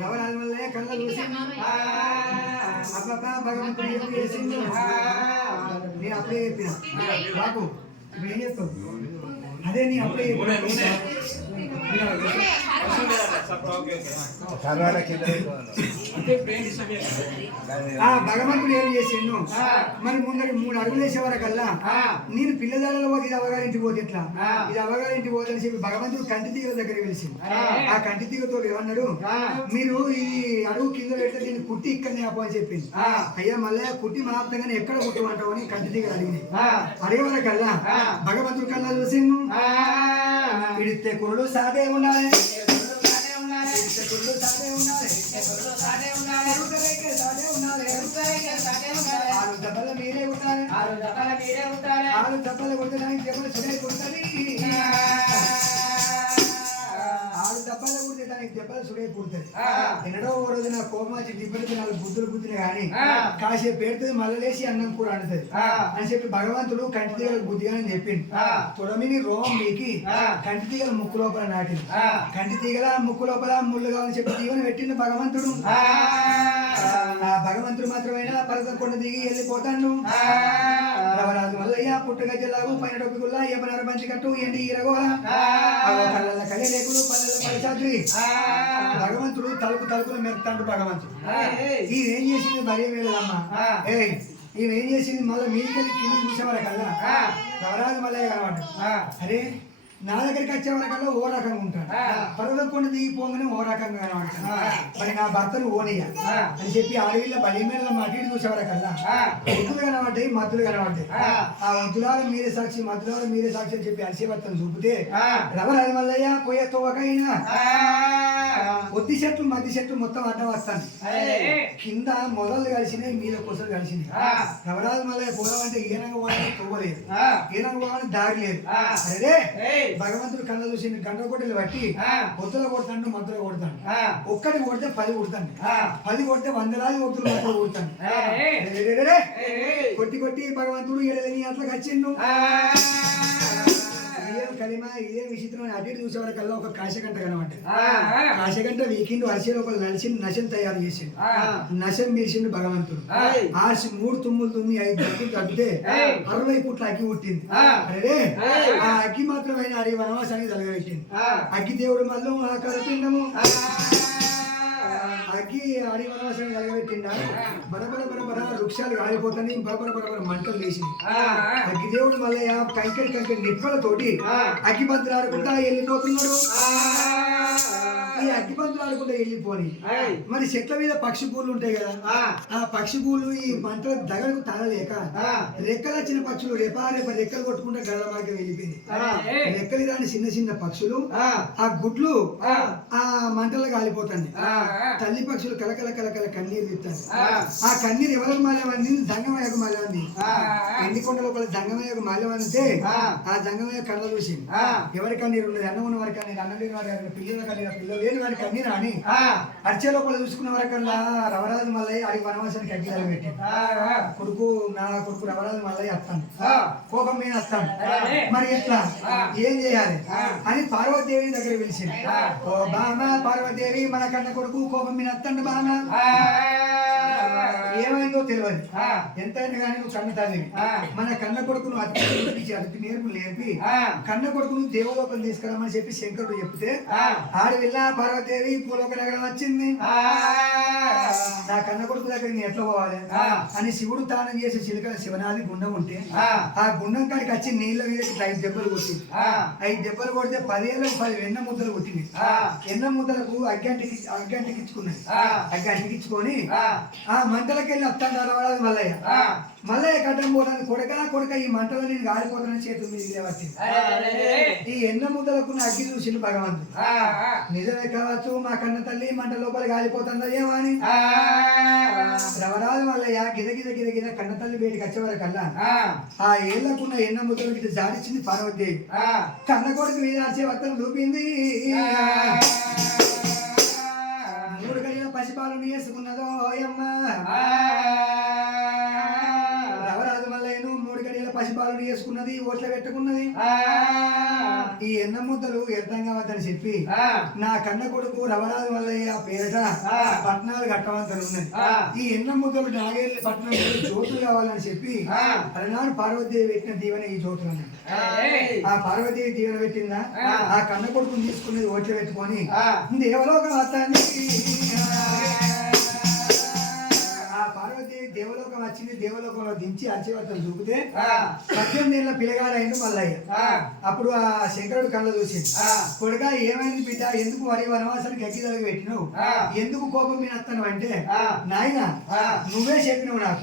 రవరాజు మల్లయ్య కళ్ళ చూసి అబ్బా భగవంతుడు ఏం చేసింది నేను అప్పుడే చెప్పిన బాబు ఇప్పుడు ఏం చేస్తావు అదే నీ అప్పుడే చెప్పిన భగవంతుడు ఏం చేసిండు మరి ముందరి 3 అడుగులు వేసే వరకల్లా నేను పిల్లదాలలో పోతే ఇది అవగారింటికి పోతే ఎట్లా ఇది అవగారింటికి పోదని చెప్పి భగవంతుడు కంటి తీగల దగ్గర వెలిసింది ఆ కంటి తీగతో ఏమన్నాడు మీరు ఈ అడుగు కింద పెడితే దీన్ని కుట్టి ఇక్కడనే ఆపు అని చెప్పింది అయ్యా మళ్ళీ కుట్టి మాత్రంగానే ఎక్కడ కుట్టమంటావు అని కంటి తీగలు అడిగింది అడిగే వరకల్లా భగవంతుడు కల్లా చూసిండు పిడితే కురుడు సాగే ఉండాలి మీరే ఉంటారు 6 దెబ్బలు కొట్టడానికి దెబ్బలు సుడే కొడుతుంది 6 దెబ్బలు కొడితే దానికి దెబ్బలు సుడే పుడుతుంది ఎన్నడో ఓ రోజు నా కోమాచి దిబ్బలకి 4 బుద్ధులు బుద్ధిని కానీ కాసేపు పెడుతుంది మళ్ళీ లేచి అన్నం కూర అంటుంది అని చెప్పి భగవంతుడు కంటి తీగల బుద్ధిగానే చెప్పిండు తొడమిని రోమం మీకి కంటి తీగల ముక్కు లోపల నాటింది కంటి తీగల ముక్కు లోపల ముళ్ళు కావాలని చెప్పి తీగను పెట్టిండు భగవంతుడు ఆ భగవంతుడు మాత్రమైనా పర్వతం కొండ దిగి వెళ్ళిపోతాడు రవరాజు మల్లయ్య పుట్టగజ్జలాగు పైన డొబ్బిగుల్లా ఏమన్నారు మంచి కట్టు ఎండి ఈరగోల కళ్ళ కళ్ళ లేకులు పల్లెల పడిచాద్రి భగవంతుడు తలుపులు మెరుతాడు భగవంతుడు ఈయన ఏం చేసింది భర్య మేళమ్మ ఈయన ఏం చేసింది మళ్ళీ మీదికెళ్ళి కింద చూసేవారకల్లా రవరాజు మల్లయ్య కనబడ్డ అరే నా దగ్గరికి వచ్చే వరకల్లా ఓ రకంగా ఉంటాడు పర్వతం కొండ దిగిపోగానే ఓ రకంగా కనబడతాను మరి నా భర్తను ఓనయ్య అని చెప్పి అడవిలో బలి మీద అటు చూసే వరకల్లా వద్దులు కనబడ్డాయి మద్దులు కనబడ్డాయి ఆ వద్దులాలు మీరే సాక్షి మద్దులాలు మీరే సాక్షి అని చెప్పి అరిసేవర్తను చూపితే రవరాజు మల్లయ్య పోయే తోవకైనా ఒత్తి చెట్లు మధ్య చెట్లు మొత్తం అడ్డం వస్తాను కింద మొదలు కలిసినాయి మీద కొసలు కలిసినాయి రవరాజు మల్లయ్య పోవడం అంటే ఏనంగా పోవాలని తోవలేదు ఏనంగా పోవాలని దారి లేదు అదే భగవంతుడు కళ్ళ చూసి గంట కొట్టలు బట్టి ఒత్తులు కొడతాడు మధ్యలో కొడతాడు ఒక్కటి కొడితే 10 కొడతాడు 10 కొడితే 100 ఒత్తులు మధ్యలో కొడతాడు కొట్టి కొట్టి భగవంతుడు 7 గంటలకు వచ్చిండు కలిమా ఇదే విచిత్రం అటు చూసేవారు కల్లా ఒక కాశగంట కనబడ్డది కాశగంట వీకిండు అరిసె లోపల నలిసి నశం తయారు చేసిండు నశం వేసిండు భగవంతుడు 3 తుమ్ములు తుమ్మి 5 దక్కులు తగ్గితే 60 పుట్ల అగ్గి పుట్టింది అరే ఆ అగ్గి మాత్రమైన అడి వనవాసానికి తలగబెట్టింది అగ్గి దేవుడు మళ్ళీ ఆకార పిండము అగ్గి ఆడి వనవాసాన్ని కలగబెట్టిండా బరబర బరబర వృక్షాలు కాలిపోతాయి బరబర బరబర మంటలు లేచింది అగ్గిదేవుడు మళ్ళీ కంకడి నిప్పలతోటి అగ్గిపంతులు ఆడుకుంటా వెళ్ళిపోతున్నాడు ఈ అగ్గిపంతులు ఆడుకుంటా వెళ్ళిపోని మరి చెట్ల మీద పక్షి పూలు ఉంటాయి కదా ఆ పక్షి పూలు ఈ మంటల దగలకు తాళలేక రెక్కలు వచ్చిన పక్షులు రేపా రెక్కలు కొట్టుకుంటే గడల మార్గం వెళ్ళిపోయింది రెక్కలు దాని చిన్న పక్షులు ఆ గుడ్లు ఆ మంటలు కాలిపోతుంది తల్లి పక్షులు కలకల కలకల కన్నీరు తీస్తాయి ఆ కన్నీరు ఎవరికి మాల్యమంది జంగమయ్యకు మాల్యమంది ఎండికొండ లోపల జంగమయ్యకు మాల్యమంటే ఆ జంగమయ్య కళ్ళ చూసి ఎవరి కన్నీరు ఉన్నది అన్నం ఉన్న వారి కన్నీరు అన్నం లేని వారి పిల్లల కన్నీరు పిల్లలు లేని వారి కన్నీరు అని అరిచే లోపల చూసుకున్న వరకల్లా రవరాజు మల్లయ్య అడిగి వనవాసానికి అగ్గిలాలు పెట్టి నా కొడుకు రవరాజు మల్లయ్య వస్తాను కోపం మీద వస్తాను మరి ఎట్లా ఏం చేయాలి అని పార్వతీదేవి దగ్గర పిలిచింది ఓ బామ పార్వతీదేవి మన కన్న కొడుకు కోపం మీద వస్తాడు బామ ఏమైందో తెలియదు ఎంతైనా కానీ నువ్వు కన్న తల్లి మన కన్న కొడుకును అతి నేర్పు లేపి కన్న కొడుకును దేవలోకం తీసుకురామని చెప్పి శంకరుడు చెప్తే ఆడి వెళ్ళ పార్వతీదేవి పూలోక నగరం వచ్చింది నా కన్న కొడుకు దగ్గర నేను ఎట్లా పోవాలి అని శివుడు తానం చేసే చిలకల శివనాది గుండం ఉంటే ఆ గుండం కాడికి వచ్చి నీళ్ళ మీద 5 దెబ్బలు కొట్టింది 5 దెబ్బలు కొడితే 10 ఏళ్ళకు 10 వెన్న ముద్దలు కొట్టింది ఎన్న ముద్దలకు అగ్గంటికిచ్చుకున్నది అగ్గంటికిచ్చుకొని ఆ మంటలకెళ్ళి వస్తాడు రవరాజు మల్లయ్య కట్టం పోతాను కొడక ఈ మంటలో నేను గాలిపోతానని చేతులు మీద లేవచ్చింది ఈ ఎన్న ముద్దలకు అగ్గి చూసిండు భగవంతుడు నిజమే కావచ్చు మా కన్న తల్లి మంట లోపల గాలిపోతుందా ఏమో అని రవరాజు మల్లయ్య గిద కన్న తల్లి బయటికి వచ్చే వరకల్లా ఆ ఏళ్లకున్న ఎన్న ముద్దలు గిట్ట జాడిచ్చింది పార్వతీదేవి కన్న కొడుకు మీద వచ్చే వత్తం చూపింది 3 గడియల పసిపాలను వేసుకున్నదో అమ్మ రవరాజు మల్లయ్యను 3 గడియల పసిపాలను వేసుకున్నది ఓట్ల పెట్టుకున్నది ఈ ఎన్న ముద్దలు వ్యర్థం కావద్దని చెప్పి నా కన్న కొడుకు రవరాజు వల్లయ్య పేరట పట్నాలు కట్టవంతలు ఉన్నది. ఈ ఎన్న ముద్దలు నాగేళ్ళ పట్నం జోతులు కావాలని చెప్పి అలనాడు పార్వతీదేవి పెట్టిన దీవెన ఈ జోతులు అన్నాడు. ఆ పార్వతీదేవి దీవెన పెట్టిందా ఆ కన్న కొడుకుని తీసుకునేది ఓట్లు పెట్టుకొని దేవలోకం వస్తాన్ని పార్వతీదేవి దేవలోకం వచ్చింది. దేవలోకంలో దించి అర్చవతం చూపితే 18 ఏళ్ళ పిల్లగాడైంది మల్లయ్య. అప్పుడు ఆ శంకరుడు కళ్ళ చూసింది. కొడుక ఏమైంది బిడ్డ, ఎందుకు వరి వనవాసానికి అగ్గిదలకి పెట్టినావు, ఎందుకు కోపం మీద వస్తాను అంటే నాయన నువ్వే చెప్పినావు నాకు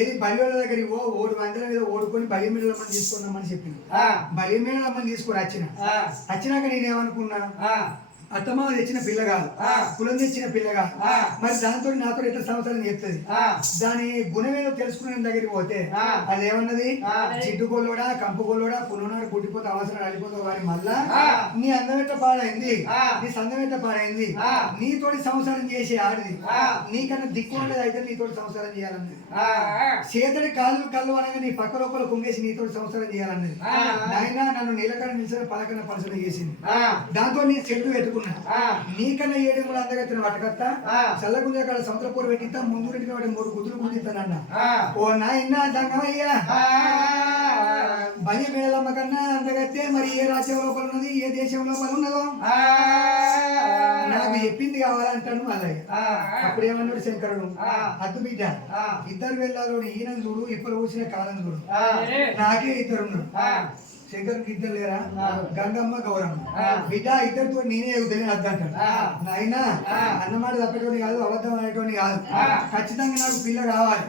ఏది బలివేళ దగ్గరికి ఓడి మందిల మీద ఓడుకొని బలి మీడలమ్మని తీసుకున్నామని చెప్పింది. బలి మీడలమ్మని తీసుకొని వచ్చినాక నేనేమనుకున్నా అత్తమ్మ తెచ్చిన పిల్ల కాదు, కులం తెచ్చిన పిల్ల కాదు, మరి దాంతో నాతో ఎట్లా సంవత్సరం చెప్తుంది. దాని గుణమేదో తెలుసుకునే దగ్గరికి పోతే అదేమన్నది జిడ్డు గొల్లోడా కంపు గొల్లోడా పుననాడు పుట్టిపోతే అవసరం అడిపోతావు వారి మళ్ళా నీ అందం ఎట్లా పాడైంది, నీ సందం ఎట్లా పాడైంది, నీతోటి సంసారం చేసే ఆడిది నీకన్నా దిక్కు ఉండేది అయితే నీతోటి సంసారం చేయాలన్నది. చేతడి కళ్ళు అనగా నీ పక్క లోపల కుంగేసి నీతోటి సంసారం చేయాలన్నది. నాయన నన్ను నీలకన్నా నిలిచిన పలకన్నా పరిశీలన చేసింది. దాంతో నీ చెట్టు పెట్టుకున్నా నీకన్నా 7 కూడా అందగత్తిన పట్టకత్తా చల్లగుంజ కాడ సముద్రపూర పెట్టిస్తా ముందు రెడ్డి 3 గుద్దులు గుద్దిస్తానన్న. ఓ నాయన దంగమయ్యా బలి మేళమ్మ కన్నా అందగత్తే మరి ఏ రాజ్యం లోపల ఉన్నది ఏ దేశం లోపల ఉన్నదో నాకు చెప్పింది కావాలంటాను మల్లయ్య. అప్పుడు ఏమన్నాడు శంకరుడు, అద్దు బిడ్డ ఇద్దరు వెళ్ళాలో ఈయన చూడు ఇప్పుడు కూర్చిన కాలం చూడు, నాకే ఇద్దరు ఉన్నాడు. శంకరుడికి ఇద్దరు లేరా, గంగమ్మ గౌరమ్మ బిడ్డ ఇద్దరితో నేనే ఎగుతానే అద్దంటాడు. నాయన అన్నమాట తప్పేటోని కాదు, అబద్ధం అనేటోని కాదు, ఖచ్చితంగా నాకు పిల్ల కావాలి,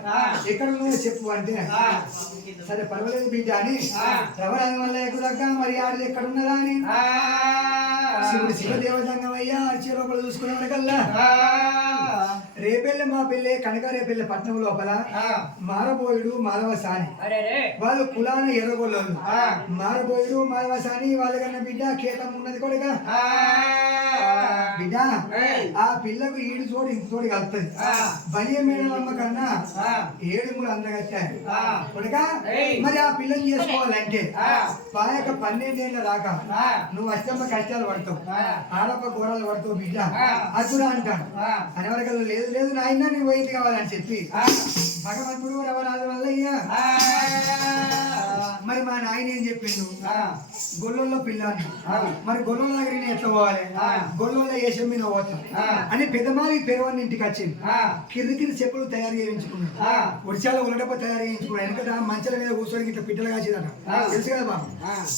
ఎక్కడ ఉన్నదో చెప్పు అంటే సరే పర్వాలేదు బిడ్డ అని రవరాజు వల్ల ఎక్కుదాకా మరి ఆడది ఎక్కడ ఉన్నదా అని శివుడు శివదేవజంగమయ్యా అర్చే లోపల చూసుకునే కల్లా రేపెళ్ళే మా పెళ్ళే కనక రేపెళ్ళే పట్నం లోపల మారబోయుడు మాధవసాని వాళ్ళు కులాన ఎర్రగొల్లోళ్ళు. మారబోయుడు మాధవసాని వాళ్ళకన్నా బిడ్డ కేతం ఉన్నది కొడుక బిడ్డ ఆ పిల్లకు ఈడు చోటు ఇంత చోటు కలుపుతుంది. బలియ మేడలమ్మ కన్నా 7 కూడా అందగట్టారు కొడుక. మరి ఆ పిల్లని చేసుకోవాలంటే పాయక 12 ఏళ్ళ దాకా నువ్వు అష్టమ్మ కష్టాలు పడతావు, ఆడప ఘోరాలు పడతావు బిడ్డ అతురా అంటాను. అనేవరకల్లా లేదు లేదు నాయన నువ్వు పోయింది కావాలని చెప్పి భగవంతుడు రవరాజు వల్లయ్య మరి మా నాయన ఏం చెప్పిండు, గొల్లలో పిల్లని మరి గొల్లలో దగ్గర నేను ఎట్లా పోవాలి, గొల్లలో ఏషం మీద పోతాం అని పెద్దమాలి పెరవని ఇంటికి వచ్చింది. కింది చెప్పులు తయారు చేయించుకున్నాడు, ఒడిశాల ఉలటప్ప తయారు చేయించుకున్నాడు. ఎందుకంటే ఆ మంచాల మీద కూర్చొని ఇట్లా పిట్టలు కాసేదట తెలుసు కదా బాబు.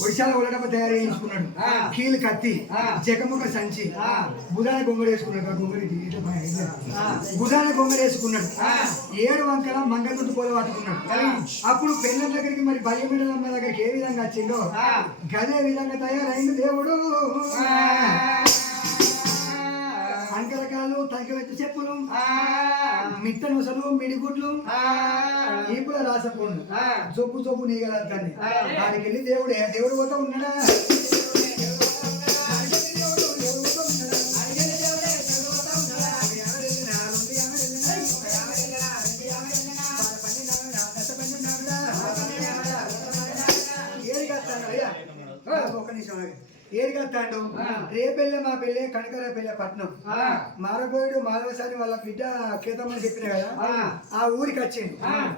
ఒడిశాల ఉలటప్ప తయారు చేయించుకున్నాడు, కీలు కత్తి జగముఖ సంచి బుధాన గొంగడు వేసుకున్నాడు, బుధాన గొంగడు వేసుకున్నాడు, 7 వంకల మంగళగుట్టు పోల పట్టుకున్నాడు. అప్పుడు పెళ్ళ దగ్గరికి మరి బలిమిడలమ్మ దగ్గరికి ఏ విధంగా వచ్చిందో గదే విధంగా తయారైంది దేవుడు. అంకరకాలు తగ్గవెత్తి చెప్పులు మిట్ట నొసలు మిడిగుడ్లు ఈపుల రాసపోండు చొప్పు చొప్పు నీగలండి దానికి వెళ్ళి దేవుడు పోతా ఉన్నాడా ఏడిగత్తాడు. రేపెళ్ళే మా పెళ్ళే కనకరేపెళ్ళే పట్నం మారబోయుడు మాధవసాని వాళ్ళ బిడ్డ కేతమ్మని చెప్పిన కదా ఆ ఊరికి వచ్చింది.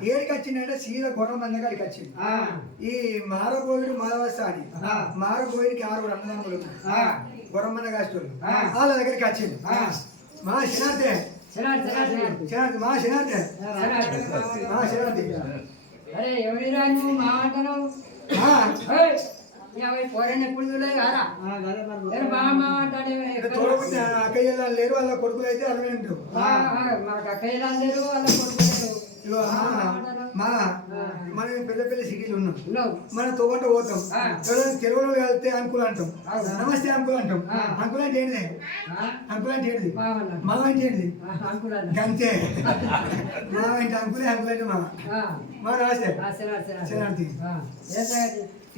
ఏడికి వచ్చిందంటే సీద గొడవమంద కాడికి వచ్చింది. ఈ మారబోయుడు మాధవసాని మారబోయుడికి 6 అన్నదమ్ములు గొడవమంద కాస్టోళ్ళు వాళ్ళ దగ్గరికి వచ్చింది. మా శనార్థే మా శనార్థే మా శనార్థి లేరు వాళ్ళ కొడుకులు అయితే అరవైంటు మనం పెద్ద పెద్ద సిటీలు ఉన్నాం, మనం తోగంట పోతాం తెలుగులో వెళ్తే అంకుల్ అంటాం, నమస్తే అంకుల్ అంటాం. అంకుల్ అంటే ఏంటిది, అంకుల్ అంటే ఏంటిది, మామ అంటే ఏంటిది అంతే. మామ అంటే అంకులే, అంకుల్ అంటే మామ. మా నమస్తే శనార్థి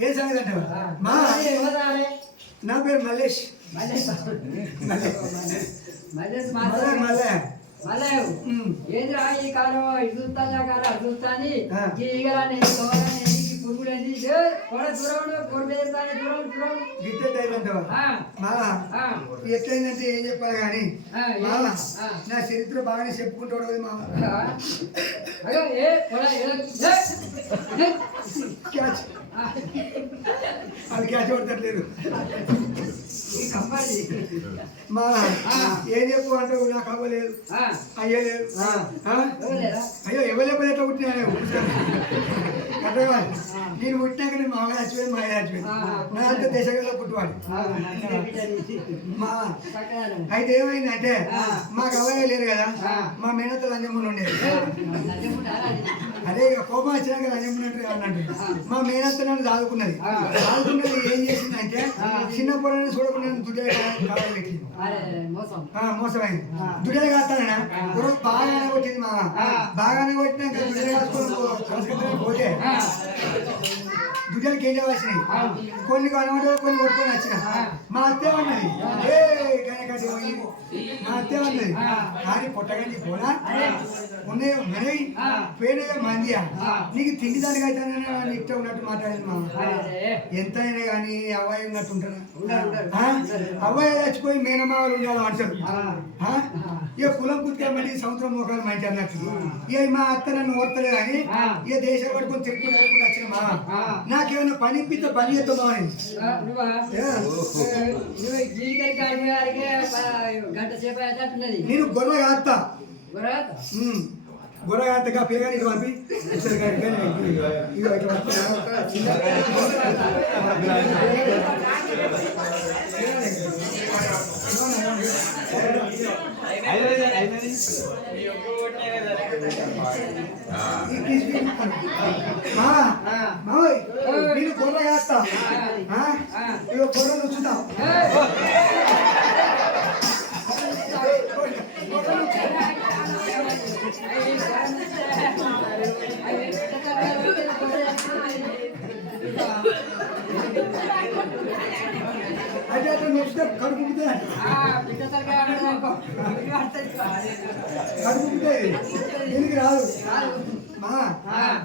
ఏ సంగతి అంటే మా నా పేరు మల్లేష్. ఏంద్రా ఈ కాలం ఇటు చూస్తాను కాలం అటు చూస్తాను పురుగు ఇప్పుడు ఏంటి కూడా దూరం కోడి పేరుతానే దూరం దూరం గిట్టెట్ అయిందంటావా మావా ఎట్లయిందంటే ఏం చెప్పాలి కానీ మావా నా చరిత్ర బాగానే చెప్పుకుంటాడు కదా మామ అయ్యో ఏ కూడా క్యాచ్ అది క్యాచ్ పడతట్లేదు మా ఏం చెప్పు అంటే నాకు అవ్వలేదు అయ్యలేదు అయ్యో ఎవరు ఎట్లా పుట్టినా కట్టగా నేను పుట్టినాక నేను మా చచ్చిపోయింది మా చచ్చిపోయింది నా అంత దేశంలో పుట్టువాడు మా అయితే ఏమైందంటే మాకు అవ్వలే లేరు కదా మా మేనత్త లంజముని ఉండేది అదే ఇక కోపం వచ్చినాక లంజముని అంటే అన్నట్టు మా మేనత్త నన్ను దాదుకున్నది ఏం చేసిందంటే చిన్న పొలాన్ని చూడకుండా దుడ్డే కావాలి పెట్టింది మోసమైంది దుడ్డే కాస్తానా బాగానే కొట్టింది మా బాగానే కొట్టినాక దుడ్డే కాసుకొని పోతే దుడ్డలు కేజీ వచ్చినాయి కొన్ని కొనమంటే కొన్ని కొట్టుకొని వచ్చిన మా అత్తే ఉన్నది కనకటి పోయి మా అత్తే ఉన్నది కానీ పొట్టగండి పోనా ఉన్నాయి ఉన్నాయి పేరు మందియా నీకు తిండి దానికి అయితే ఇష్టం ఉన్నట్టు మాట్లాడింది మా ఎంతైనా కానీ అవ్వాయి ఉన్నట్టు ఉంటారా అవ్వాయి చచ్చిపోయి మేనమావలు ఉండాలి అంటారు ఇక కులం కుట్టుకోమని సంవత్సరం మోకాలు మంచి అన్నట్టు ఇక మా అత్త నన్ను ఓర్తలే కానీ ఇక దేశం పట్టుకొని తిరుపతి వచ్చిన మా నాకేమైనా పని ఇప్పితే పని చేద్దామా అని నేను గొర్రె కాస్తా గొర్రె కాస్తా పేగాని ఇటు పంపి నేను గొర్రె కాస్తా ఇక గొర్రె వచ్చుతావు అదే అట్లా నెక్స్ట్ కడుపుతే కడుపుతే దీనికి రాదు మా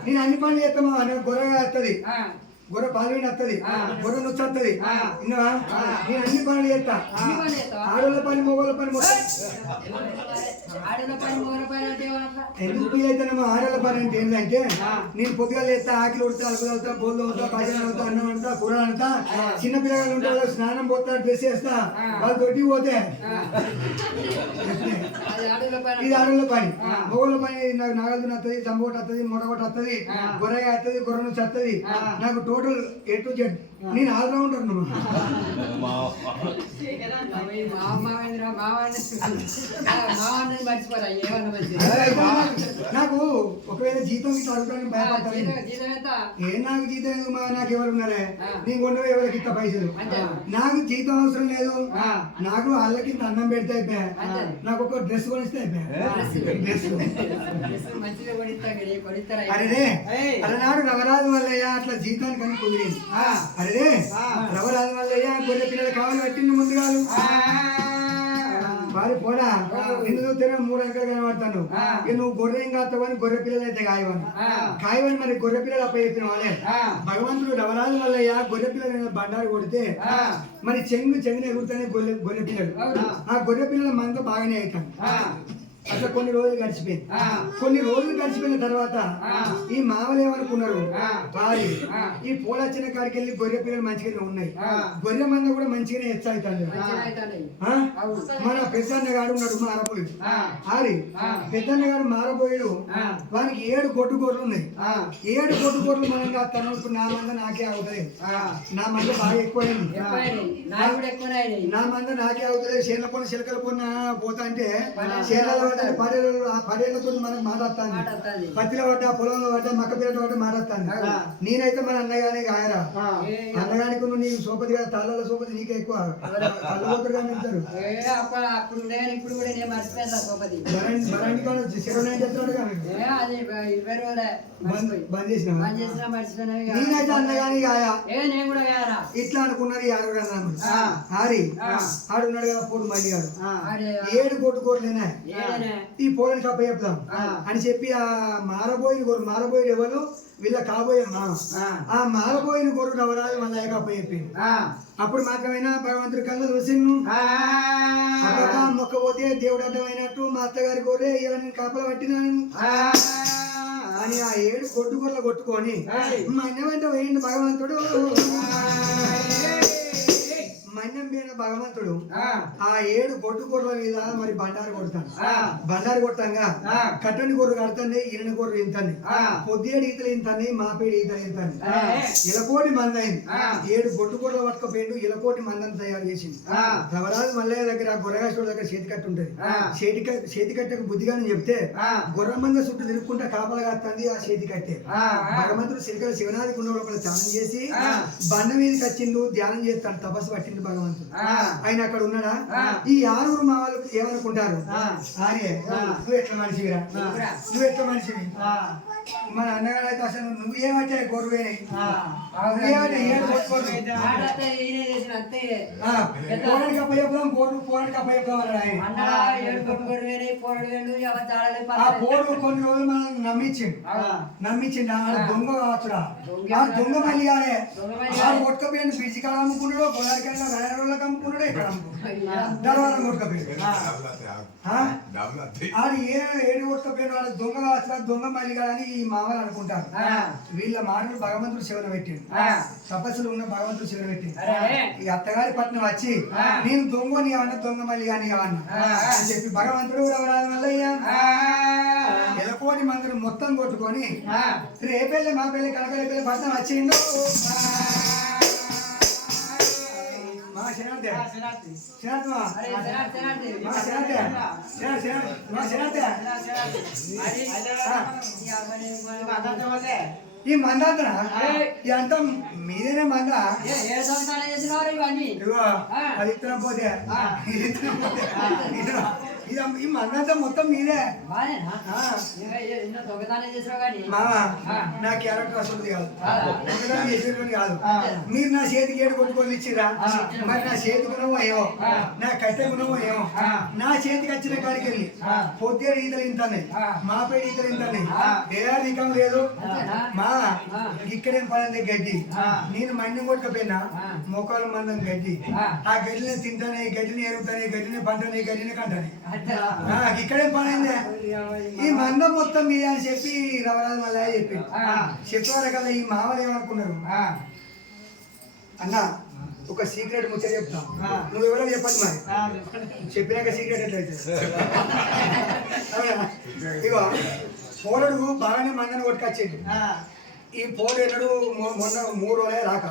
నేను అన్ని పనులు చేస్తామా గొర్రెగా వస్తుంది గొర్రె పాల్గొని వస్తుంది గొర్రె నొచ్చి వస్తుంది విన్నావా నేను అన్ని పనులు చేస్తా ఆడోళ్ళ పని మొగోళ్ళ పని ఎందుకు అవుతానమ్మా ఆడోళ్ళ పని అంటే ఏంటంటే నేను పొద్దుగా లేస్తా ఆకిలు ఉడతా అలుపు అవుతా బోళ్ళు అవుతా పచ్చడి అవుతా అన్నం అంతా కూర అంతా చిన్న పిల్లగాళ్ళు ఉంటారు స్నానం పోతా డ్రెస్ వేస్తా వాళ్ళు దొడ్డికి పోతే ఇది ఆడోళ్ళ పని మొగోళ్ళ పని నాకు నాగల్దుని వస్తుంది జంబోటి వస్తుంది మొడగొట్టి వస్తుంది గొర్రెగా వస్తుంది గొర్రె నుంచి వస్తుంది నాకు టోటల్ ఏ టు జెడ్ నేను ఆల్రౌండర్ నాకు ఒకవేళ జీతం ఇట్లా అడుగుతాను భయపడతాను ఏ నాకు జీతం ఎందుకు మా నాకు ఎవరు ఉన్నారే నీ కొండ ఎవరికి ఇస్తా పైసలు నాకు జీతం అవసరం లేదు నాకు వాళ్ళకి అన్నం పెడితే అయిపోయా నాకు ఒక డ్రెస్ కొనిస్తే అయిపోయా డ్రెస్ అరే అలనాడు నవరాజు వల్లయ్య అట్లా జీతానికి అని కుదిరింది అరే రవరాజు వల్లయ్య గొర్రె పిల్లలు కావాలి పట్టింది ముందుగాలు వారి పోడా నిన్ను చూస్తేనే 3 అంకెలు కనబడతాను ఇక నువ్వు గొర్రె ఏం కాస్తావని గొర్రె పిల్లలు అయితే కాయవని మరి గొర్రె పిల్లలు అప్ప చెప్పిన వాళ్ళే భగవంతుడు రవరాజు వల్లయ్య గొర్రె పిల్లలు బండారు కొడితే మరి చెంగుని ఎగురుతానే గొర్రె పిల్లలు ఆ గొర్రె పిల్లల మంద బాగానే అవుతాను అట్లా కొన్ని రోజులు గడిచిపోయిన తర్వాత ఈ మామలు ఏమనుకున్నారు వారి ఈ పోలచ్చిన కాడికి వెళ్ళి గొర్రె పిల్లలు మంచిగానే ఉన్నాయి గొర్రె మంద కూడా మంచిగానే హెచ్చవుతాడు మన పెద్దన్నగాడు ఉన్నాడు మారపోయి ఆరి పెద్దన్నగాడు మారపోయాడు వానికి 7 గొడ్డు గొర్రెలు ఉన్నాయి 7 గొడ్డు గొర్రెలు మనం కాస్తాను ఇప్పుడు నా మంద నాకే అవుతుంది నా మంద బాగా ఎక్కువైంది నా మంద నాకే అవుతుంది శీల పొన్న చిలకల పొన్న పోతా అంటే శీలలో పడేళ్ళతో మనకు మాట్లాడుతాను పత్తిలో పడ్డా పొలంలో పడ్డా మక్క పిల్లల పడ్డా మాట్లాడుతాను నేనైతే మన అన్నగానే కాయరా అన్నగానికి నీ సోపతి కదా తల్లలో సోపతి నీకే ఎక్కువ కళ్ళగా నిలుతారు బంద్ చేసిన నేనైతే అన్నగాని కాయా ఇట్లా అనుకున్నారు 6 గంటలు ఆడున్నాడు కదా పోటు మళ్ళీ 7 కోట్లు కోట్లేనా ఈ పోలని కప్ప చెప్తాం అని చెప్పి ఆ మారబోయిన ఎవరు వీళ్ళ కాబోయే మామ ఆ మారబోయిన గొర్రె రవరాజు మళ్ళీ కప్ప చెప్పింది. అప్పుడు మాత్రమైనా భగవంతుడి కళ్ళు చూసిండు. మొక్కపోతే దేవుడు అర్థమైనట్టు మా అత్తగారి గొర్రె ఇలా నేను కాపలా పట్టినాను అని ఆ 7 గొడ్డు గొర్రెలు కొట్టుకొని మన్యం అంటే వేయండి భగవంతుడు. మన్యం మీద భగవంతుడు ఆ 7 గొడ్డు గొర్రెల మీద మరి బండారు కొడతాను. బండారు కొట్టంగా కట్టని గొర్రె కడతాండి, ఇరని గొర్రె ఇంతండి, పొద్దేడు ఈతలు ఇంతండి, మాపేడు ఈతలు ఇంతండి. ఇలకోటి మంది అయింది. 7 గొడ్డు గొర్రెలు పట్టుకపోయిండు. ఇలకోటి మందని తయారు చేసింది. రవరాజు మల్లయ్య దగ్గర గొర్రెగాసుడు దగ్గర చేతి కట్టు ఉంటది. చేతి కట్టకు బుద్ధిగానే చెప్తే గొర్రె మంద చుట్టూ తిరుక్కుంటా కాపలా కట్టండి ఆ చేతి కట్టే. భగవంతుడు శిల్కల శివనాథి కుండ లోపల ధ్యానం చేసి బండ మీదకి వచ్చిండు. ధ్యానం చేస్తాడు, తపస్సు పట్టిండు భగవంతుడు. ఆయన అక్కడ ఉన్నాడా? ఈ 6 మా వాళ్ళు ఏమనుకుంటారు? ఆర్య నువ్వు ఎట్లా మనిషివిరా, నువ్వు ఎట్లా మనిషివి? మన అన్నగారు అయితే అసలు నువ్వేమంటే గొర్రె పోరాడికి అప్పచెప్పాం, పోరాడికి అప్పచెప్పాం అన్నాడు ఆయన. పోరు కొన్ని రోజులు మనం నమ్మించిండు దొంగ కావచ్చురా. ఆ దొంగ మళ్ళీ ఆడే కొట్టుకపోయాడు. పిడిచి కాడ అమ్ముకున్నాడు, పొలాడికైనా వేరేళ్ళకి అమ్ముకున్నాడు, ఇక్కడ అమ్ముకున్నాడు, దర్వారం కొట్టుకపోయాడు. ఆడు 7 కొట్టుకపోయాడు. వాడు దొంగ కావచ్చురా, దొంగ మళ్ళీ కాదని ఈ మామలు అనుకుంటారు. వీళ్ళ మాటలు భగవంతుడు శివన పెట్టిండు. తపస్సులు ఉన్న భగవంతుడు శివన పెట్టిండు. ఈ అత్తగారి పట్నం వచ్చి నేను దొంగ నీ అన్న దొంగ మళ్ళీ కానీ అన్న అని చెప్పి భగవంతుడు రవరాజు మల్లయ్య ఎలకోటి మందిని మొత్తం కొట్టుకొని రేపెళ్ళి మా పెళ్ళి కనకరేపెళ్ళి పట్నం వచ్చిండు. మా ఈ మందాంతర ఎంత మీదేనే మంద అది ఇత్తనం పోతే ఈ మందంతా మొత్తం మీదే. నా క్యారెక్టర్ అసలు కాదు, చేసేటువంటి కాదు. మీరు నా చేతికి 7 కొట్టుకొని ఇచ్చిరా, మరి నా చేతికున్నావో ఏమో, నా కట్టెకున్నావో ఏమో. నా చేతికి వచ్చిన కాడికి వెళ్ళి పొద్దేడు ఈతలు ఇంతనే, మాపేడు ఈతలు ఇంతనే, ఏ రికం లేదు. మా ఇక్కడేం పడింది గడ్డి. నేను మండి కొట్టుకపోయినా మొక్కలు మందం గడ్డి. ఆ గడ్డిని తింటానే, గడ్డిని ఎరుగుతానే, గడ్డిని పంటనే, గడ్డిని కంటనే. ఇక్కడేం పడింది. ఈ మందం మొత్తం మీద అని చెప్పి రవరాజు మళ్ళీ చెప్పి చెప్పేవారు కదా. ఈ మామలు ఏమనుకున్నారు? అన్న ఒక సీక్రెట్ ముచ్చట చెప్తాం, నువ్వు ఎవరో చెప్పదు. మరి చెప్పినాక సీక్రెట్ ఎట్లయితే ఇగో పోరడు బాగానే మందని కొట్టుకొచ్చింది. ఈ పోరు ఎన్నడు మొన్న 3 రోజులే రాక.